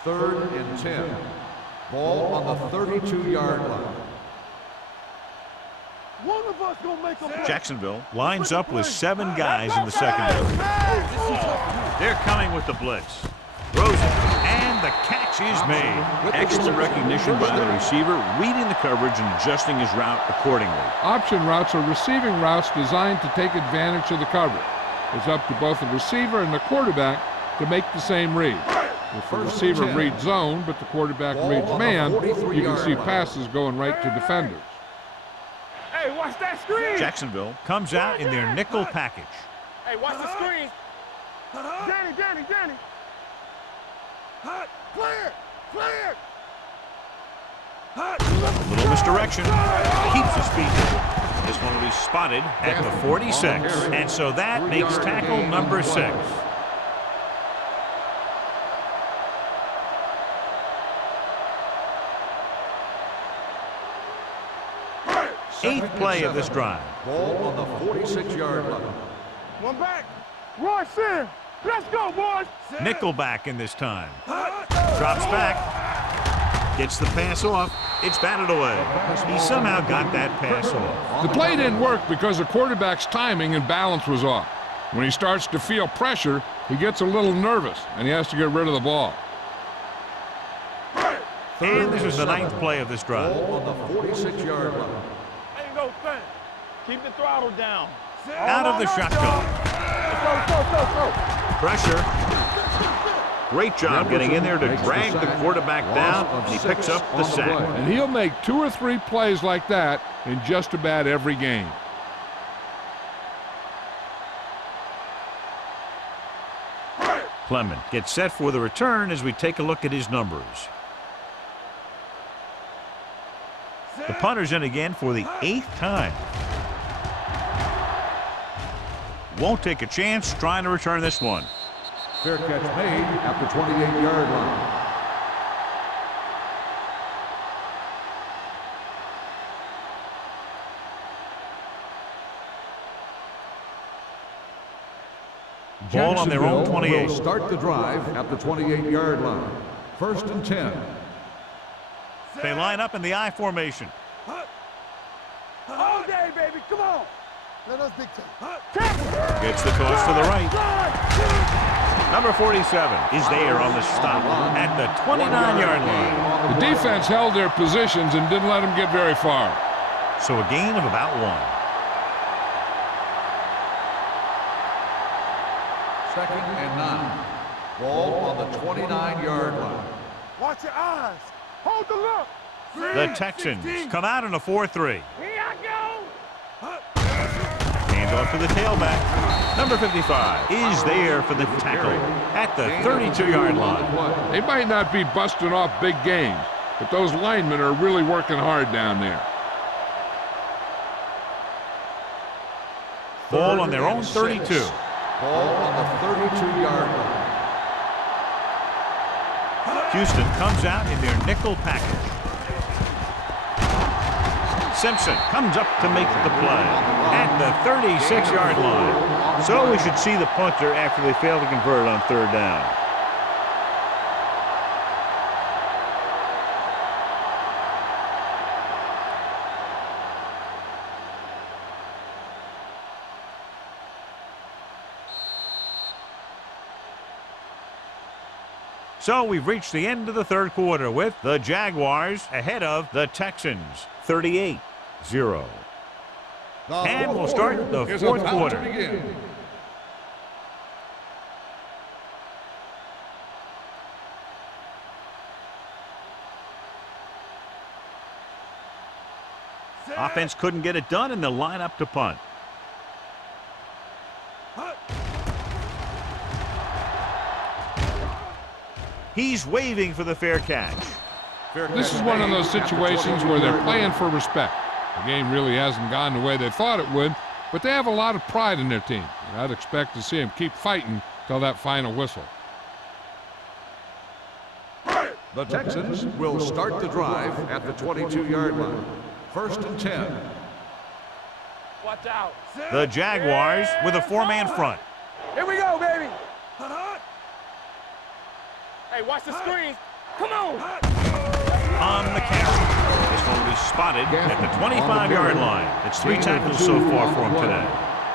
3rd and 10. Ball on the 32-yard line. One of us gonna make a play. Jacksonville lines up with 7 guys in the secondary. They're coming with the blitz. Throws it, and the catch is made. Excellent recognition by the receiver, reading the coverage and adjusting his route accordingly. Option routes are receiving routes designed to take advantage of the coverage. It's up to both the receiver and the quarterback to make the same read. If the receiver reads zone, but the quarterback reads man, you can see passes going right to defenders. Hey, watch that screen. Jacksonville comes out in their nickel package. Hey, watch the screen. Danny. Clear. Little misdirection. Keeps his feet. This one will be spotted at the 46. And so that makes tackle number 6. Eighth play of this drive. Ball on the 46-yard line. One back. Royce in. Let's go, boys. Nickelback in this time. Drops back. Gets the pass off. It's batted away. He somehow got that pass off. The play didn't work because the quarterback's timing and balance was off. When he starts to feel pressure, he gets a little nervous, and he has to get rid of the ball. And this is the 9th play of this drive. Ball on the 46-yard line. Ain't no thing. Keep the throttle down. Out of the shotgun. Go. Pressure. Great job getting in there to drag the quarterback down, and he picks up the sack. And he'll make 2 or 3 plays like that in just about every game. Clement gets set for the return as we take a look at his numbers. The punter's in again for the 8th time. Won't take a chance trying to return this one. Fair catch made at the 28-yard line. Ball on their own 28. Will start the drive at the 28-yard line. 1st and 10. They line up in the I formation. All day, baby. Come on. Let us dictate. Gets the toss to the right. Number 47 is there on the stop at the 29-yard line. The defense held their positions and didn't let them get very far. So a gain of about 1. 2nd and 9. Ball on the 29-yard line. Watch your eyes. Hold the look. The Texans come out in a 4-3. Here I go. Hand off to the tailback. Number 55 is there for the tackle at the 32-yard line. They might not be busting off big games, but those linemen are really working hard down there. Ball on their own 32. Ball on the 32-yard line. Houston comes out in their nickel package. Simpson comes up to make the play at the 36-yard line. So we should see the punter after they fail to convert on 3rd down. So we've reached the end of the 3rd quarter with the Jaguars ahead of the Texans, 38-0. And we'll start the 4th quarter. Offense couldn't get it done, and they'll line up to punt. He's waving for the fair catch. This is one of those situations where they're playing for respect. The game really hasn't gone the way they thought it would, but they have a lot of pride in their team. And I'd expect to see them keep fighting till that final whistle. The Texans will start the drive at the 22-yard line. 1st and 10. Watch out. The Jaguars with a 4-man front. Here we go, baby. Hey, watch the screen. Come on. On the carry. This one was spotted at the 25-yard line. It's 3 tackles so far for him today.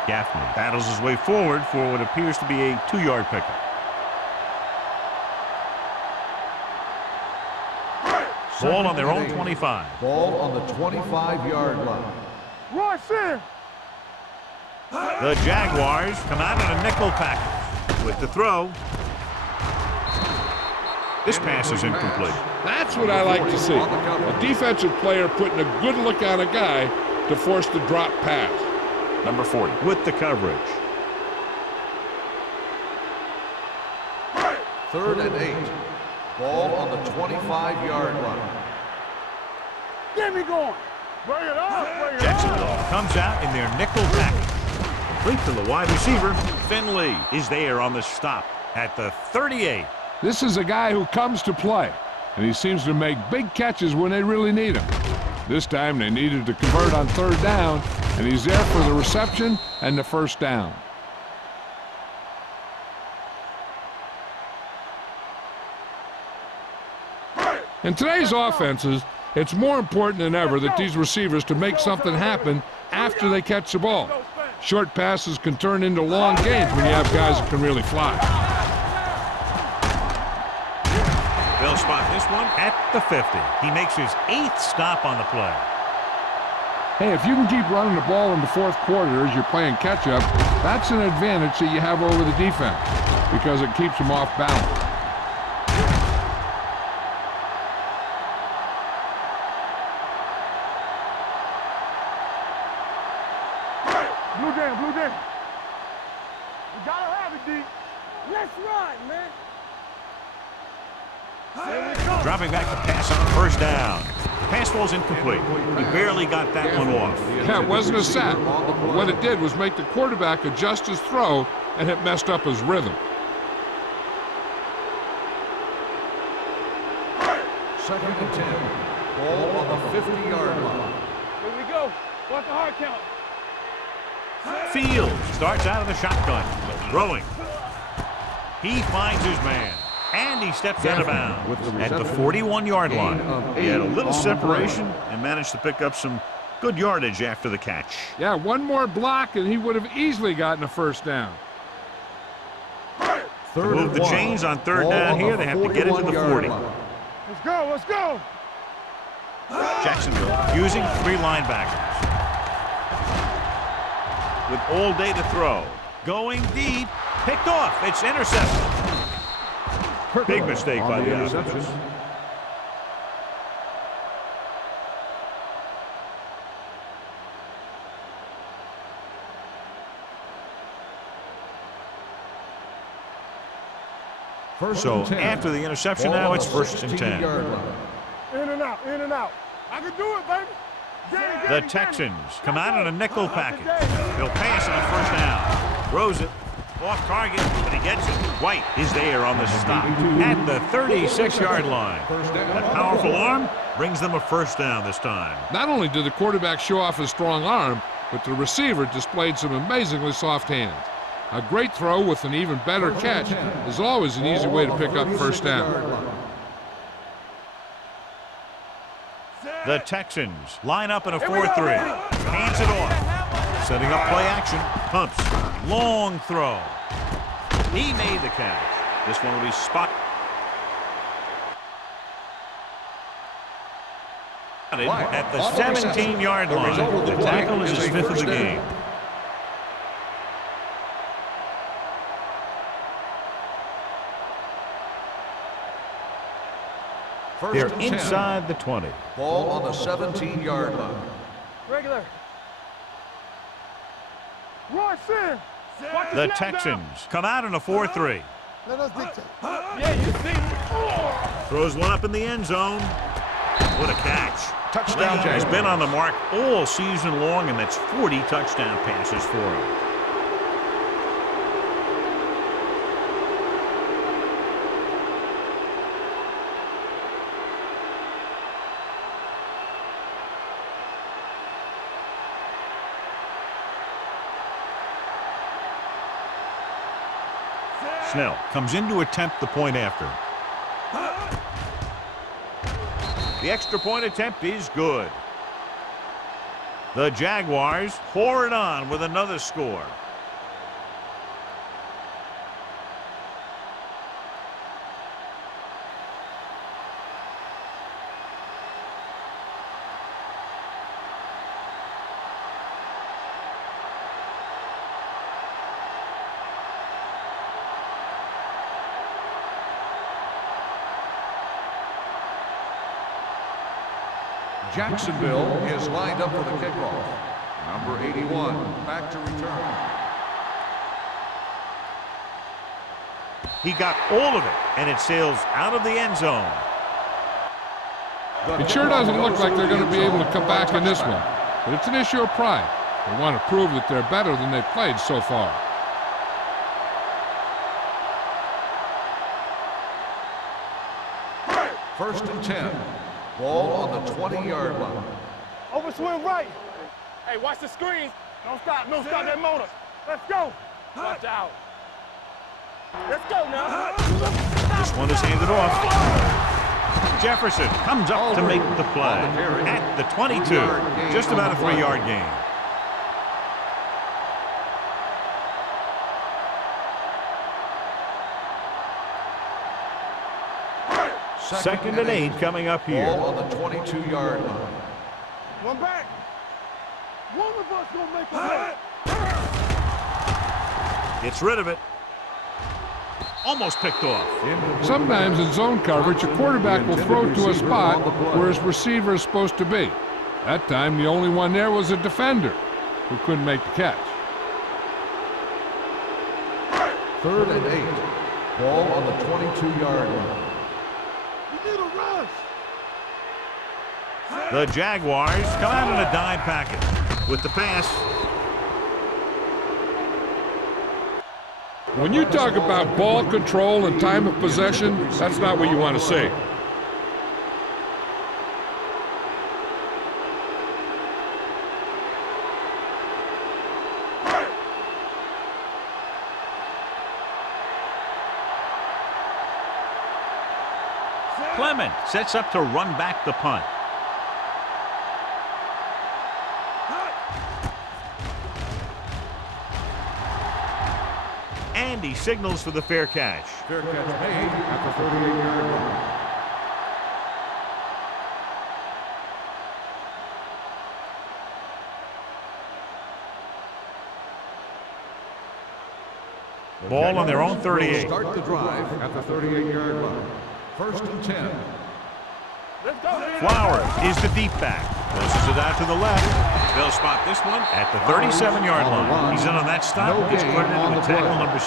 Gaffney battles his way forward for what appears to be a 2-yard pickup. Ball on their own 25. Ball on the 25-yard line. Rush in. The Jaguars come out in a nickel package with the throw. This pass is incomplete. That's what I like to see. A defensive player putting a good look on a guy to force the drop pass. Number 40 with the coverage. 3rd and 8. Ball on the 25-yard line. Get me going. Bring it up. Bring it Jacksonville up. comes out in their nickel package. Complete to the wide receiver. Finley is there on the stop at the 38. This is a guy who comes to play, and he seems to make big catches when they really need him. This time they needed to convert on 3rd down, and he's there for the reception and the 1st down. In today's offenses, it's more important than ever that these receivers to make something happen after they catch the ball. Short passes can turn into long gains when you have guys that can really fly. They'll spot this one at the 50. He makes his 8th stop on the play. Hey, if you can keep running the ball in the 4th quarter as you're playing catch-up, that's an advantage that you have over the defense because it keeps them off balance. Blue down, blue down. We gotta have it, D. Let's run, man. Dropping back to pass on 1st down. Pass falls incomplete. He barely got that one off. Yeah, it wasn't a sack. But what it did was make the quarterback adjust his throw, and it messed up his rhythm. 2nd and 10. Ball on the 50-yard line. Here we go. Watch the hard count. Fields starts out of the shotgun. Throwing. He finds his man. And he steps out of bounds at the 41-yard line. He had a little separation and managed to pick up some good yardage after the catch. Yeah, one more block, and he would have easily gotten a 1st down. To move the chains on 3rd down here, they have to get into the 40. Let's go, let's go. Jacksonville using 3 linebackers. With all day to throw. Going deep. Picked off. It's intercepted. Big mistake by the offense. So after the interception now, it's 1st and 10. In and out, in and out. I can do it, baby. Get it, The Texans come out in a nickel package. He'll pass on 1st down. Throws it. Off target, but he gets it. White is there on the stop at the 36-yard line. That powerful arm brings them a 1st down this time. Not only did the quarterback show off his strong arm, but the receiver displayed some amazingly soft hands. A great throw with an even better catch is always an easy way to pick up 1st down. The Texans line up in a 4-3. Hands it off. Setting up play action. Pumps. Long throw. He made the catch. This one will be spotted at the 17-yard line. The tackle is his 5th of the game. They're inside the 20. Ball on the 17-yard line. Regular. Rush in. The Texans come out in a 4-3. Let us dictate. Yeah, you see. Throws one up in the end zone. What a catch. Touchdown, Lee has been on the mark all season long, and that's 40 touchdown passes for him. Snell comes in to attempt the point after. The extra point attempt is good. The Jaguars pour it on with another score. Jacksonville is lined up for the kickoff. Number 81, back to return. He got all of it, and it sails out of the end zone. It sure doesn't look like they're going to be able to come back in this one, but it's an issue of pride. They want to prove that they're better than they've played so far. First and 10. Ball on the 20-yard line. Over swing right. Hey, watch the screen. Don't stop that motor. Let's go. Watch out. Let's go now. This one is handed off. Jefferson comes up to make the play at the 22. Just about a 3-yard gain. Second and 8 coming up here. Ball on the 22-yard line. One back. One of us gonna make a play. Gets rid of it. Almost picked off. Sometimes in zone coverage, a quarterback will throw to a spot where his receiver is supposed to be. That time, the only one there was a defender who couldn't make the catch. Third and 8. Ball on the 22-yard line. The Jaguars come out in a dime package with the pass. When you talk about ball control and time of possession, that's not what you want to see. Clement sets up to run back the punt. And he signals for the fair catch. Fair catch made at the 38-yard line. Ball on their own 38. Start the drive at the 38-yard line. First and 10. Let's go. Flowers is the deep back. Pushes it out to the left. They'll spot this one at the 37-yard line. He's in on that stop. Gets put into the tackle number 6.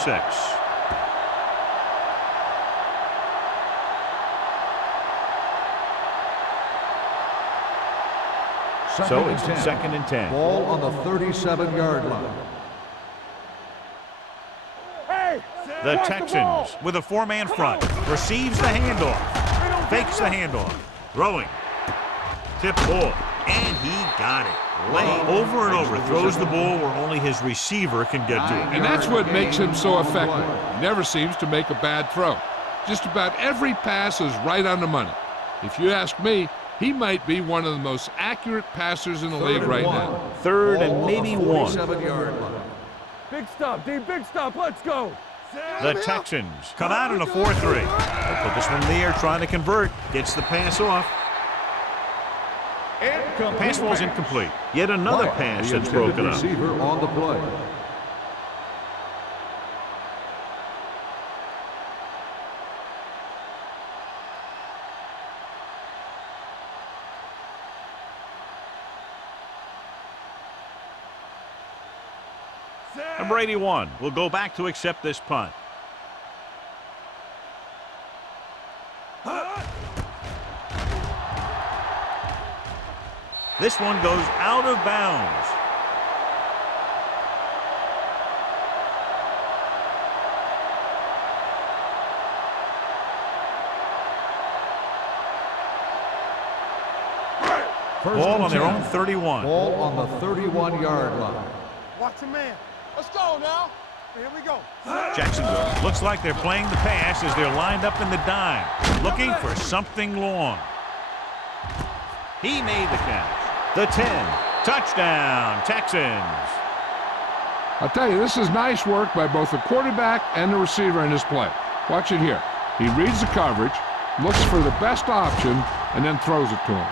So it's second and 10. Ball on the 37-yard line. The Texans with a 4-man front. Receives the handoff. Fakes the handoff. Throwing. Tip ball. And he got it. Lay over and over. Throws the ball where only his receiver can get to it. And that's what makes him so effective. He never seems to make a bad throw. Just about every pass is right on the money. If you ask me, he might be one of the most accurate passers in the league right now. Third and maybe 1. 47-yard line. Big stop, D. Big stop. Let's go. The Texans come out in a 4-3. They'll put this one in the air, trying to convert. Gets the pass off. Pass ball's incomplete. Yet another pass that's broken up. Receiver on the play. Number 81 will go back to accept this punt. This one goes out of bounds. Ball on their own 31. Ball on the 31-yard line. Watch your man. Let's go now. Here we go. Jacksonville looks like they're playing the pass as they're lined up in the dime, looking for something long. He made the catch. The 10. Touchdown, Texans. I'll tell you, this is nice work by both the quarterback and the receiver in this play. Watch it here. He reads the coverage, looks for the best option, and then throws it to him.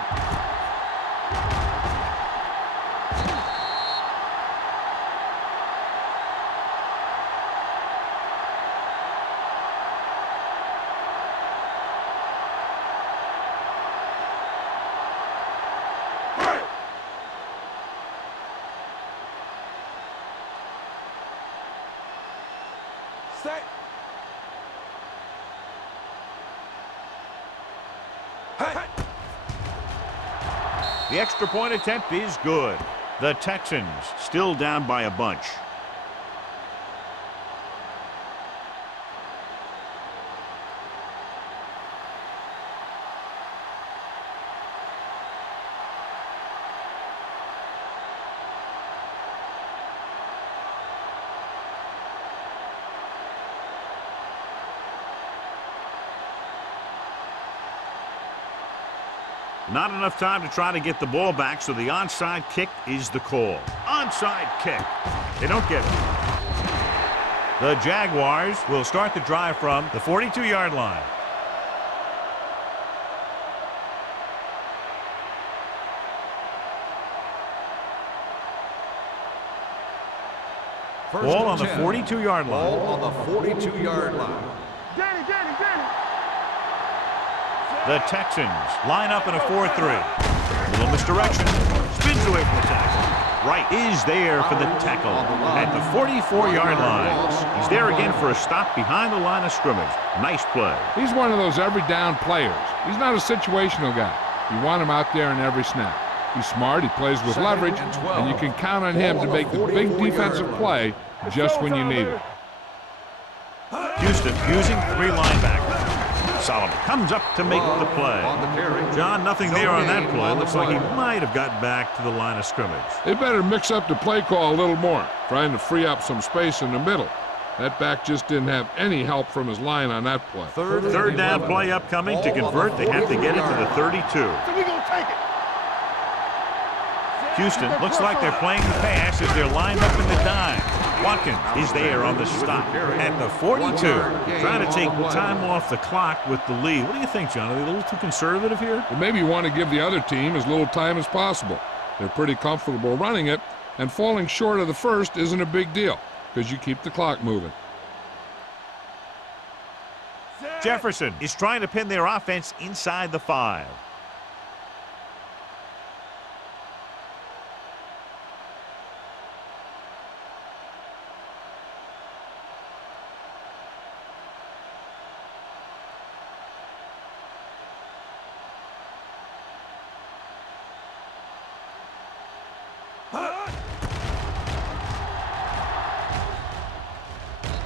The extra point attempt is good. The Texans still down by a bunch. Not enough time to try to get the ball back, so the onside kick is the call. Onside kick. They don't get it. The Jaguars will start the drive from the 42-yard line. Ball on the 42-yard line. Ball on the 42-yard line. Danny. The Texans line up in a 4-3. Little misdirection. Spins away from the tackle. Wright is there for the tackle at the 44-yard line. He's there again for a stop behind the line of scrimmage. Nice play. He's one of those every down players. He's not a situational guy. You want him out there in every snap. He's smart, he plays with leverage, and you can count on him to make the big defensive play just when you need it. Houston using 3 linebackers. Solomon comes up to make the play. John, nothing there on that play. Looks like he might have gotten back to the line of scrimmage. They better mix up the play call a little more, trying to free up some space in the middle. That back just didn't have any help from his line on that play. Third down play upcoming. To convert, they have to get it to the 32. So we gonna take it. Houston looks like they're playing the pass as they're lined up in the dime. Watkins is there on the stop at the 42. Trying to take time off the clock with the lead. What do you think, John? Are they a little too conservative here? Well, maybe you want to give the other team as little time as possible. They're pretty comfortable running it, and falling short of the first isn't a big deal because you keep the clock moving. Jefferson is trying to pin their offense inside the 5.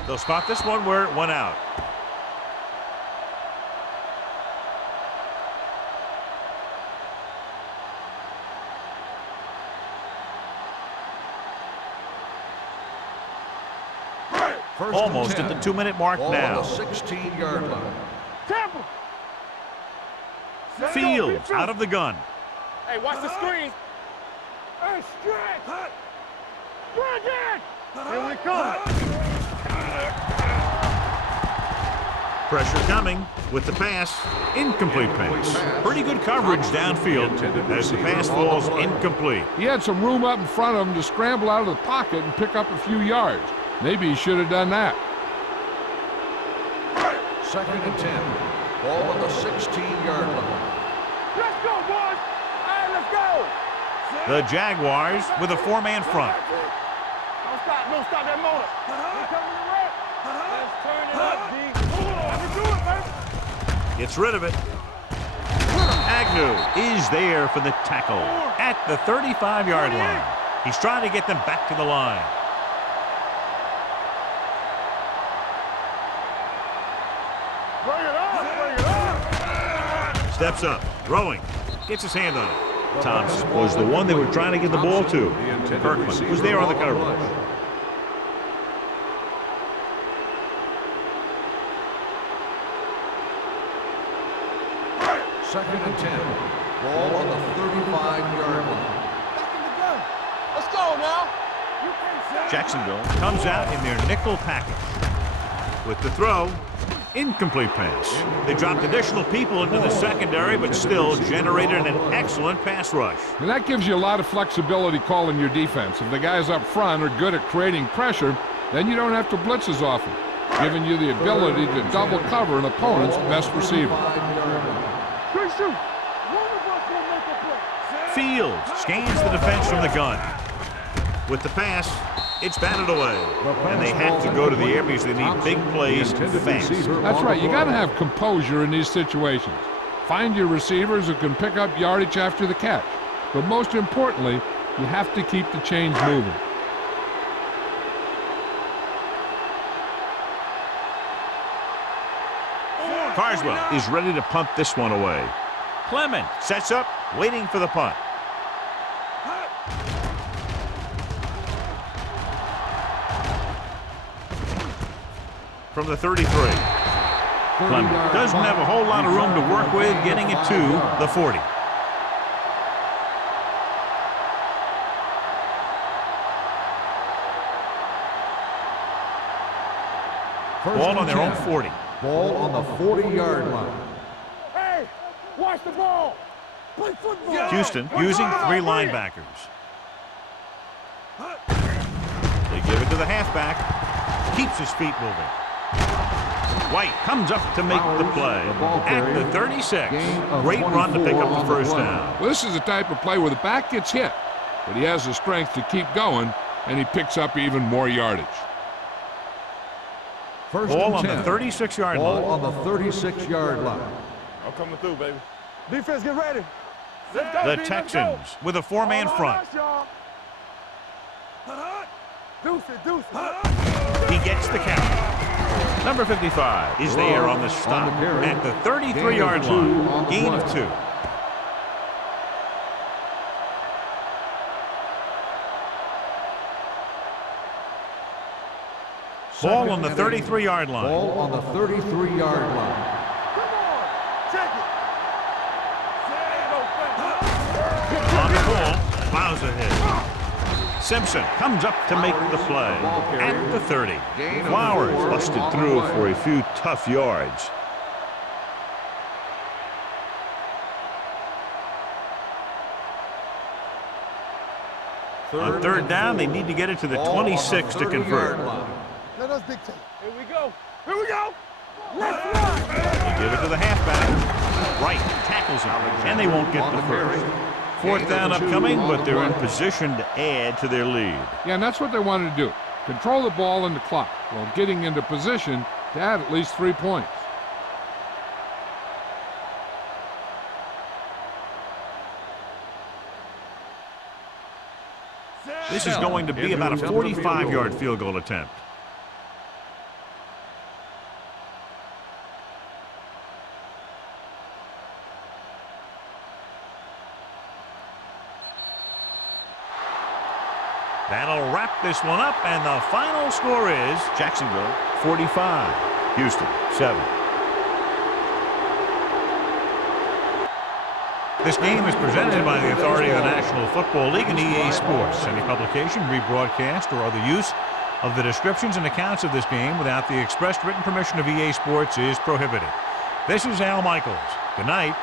They'll spot this one where it went out. Almost at the 2-minute mark now. 16-yard line. Tampa. Fields out of the gun. Hey, watch the screen. Hey, stretch. Bring it. Here we come. Pressure coming with the pass. Incomplete pass. Pretty good coverage downfield as the pass falls incomplete. He had some room up in front of him to scramble out of the pocket and pick up a few yards. Maybe he should have done that. 2nd and 10. Ball on the 16-yard line. Let's go, boys. Hey, let's go. The Jaguars with a 4-man front. Don't stop that motor. Here coming the rep. Let's turn it up, D. Let me do it, man. Gets rid of it. Agnew is there for the tackle at the 35-yard line. He's trying to get them back to the line. Bring it on. Steps up, throwing, gets his hand on it. Thompson was the one they were trying to get the ball to. Kirkland was there on the coverage. Second and 10. Ball on the 35-yard line. Let's go now. Jacksonville comes out in their nickel package. With the throw, incomplete pass. They dropped additional people into the secondary, but still generated an excellent pass rush. And that gives you a lot of flexibility calling your defense. If the guys up front are good at creating pressure, then you don't have to blitz as often, giving you the ability to double cover an opponent's best receiver. Great shoot. One of us will make a play. Fields scans the defense from the gun. With the pass, it's batted away. And they have to go to the air because they need big plays fast. That's right. You got to have composure in these situations. Find your receivers who can pick up yardage after the catch. But most importantly, you have to keep the chains moving. Carswell is ready to punt this one away. Clement sets up, waiting for the punt. From the 33. Clement doesn't have a whole lot of room to work with, getting it to the 40. Ball on their own 40. Ball on the 40-yard line. Hey, watch the ball. Play football. Houston using 3 linebackers. They give it to the halfback. Keeps his feet moving. White comes up to make the play. At the 36. Great run to pick up the first down. Well, this is the type of play where the back gets hit, but he has the strength to keep going, and he picks up even more yardage. Ball on the 36-yard line. Ball on the 36-yard line. I'm coming through, baby. Defense, get ready. The Texans with a 4-man front. Deuce it. He gets the count. Number 55 is there on the stop at the 33-yard line. Gain of 2. Ball on the 33-yard line. Ball on the 33-yard line. Come on. Check it. On the ball, plows ahead. Simpson comes up to make the play at the 30. Flowers busted through for a few tough yards. On third down, they need to get it to the 26 to convert. Let us dictate. Here we go. Here we go. Let's run. They give it to the halfback. Wright tackles him, and they won't get the first. Fourth down upcoming, but they're in position to add to their lead. Yeah, and that's what they wanted to do. Control the ball and the clock while getting into position to add at least 3 points. This is going to be about a 45-yard field goal attempt. That'll wrap this one up, and the final score is Jacksonville 45, Houston 7. This game is presented by the authority of the National Football League and EA Sports. Any publication, rebroadcast, or other use of the descriptions and accounts of this game without the expressed written permission of EA Sports is prohibited. This is Al Michaels. Good night.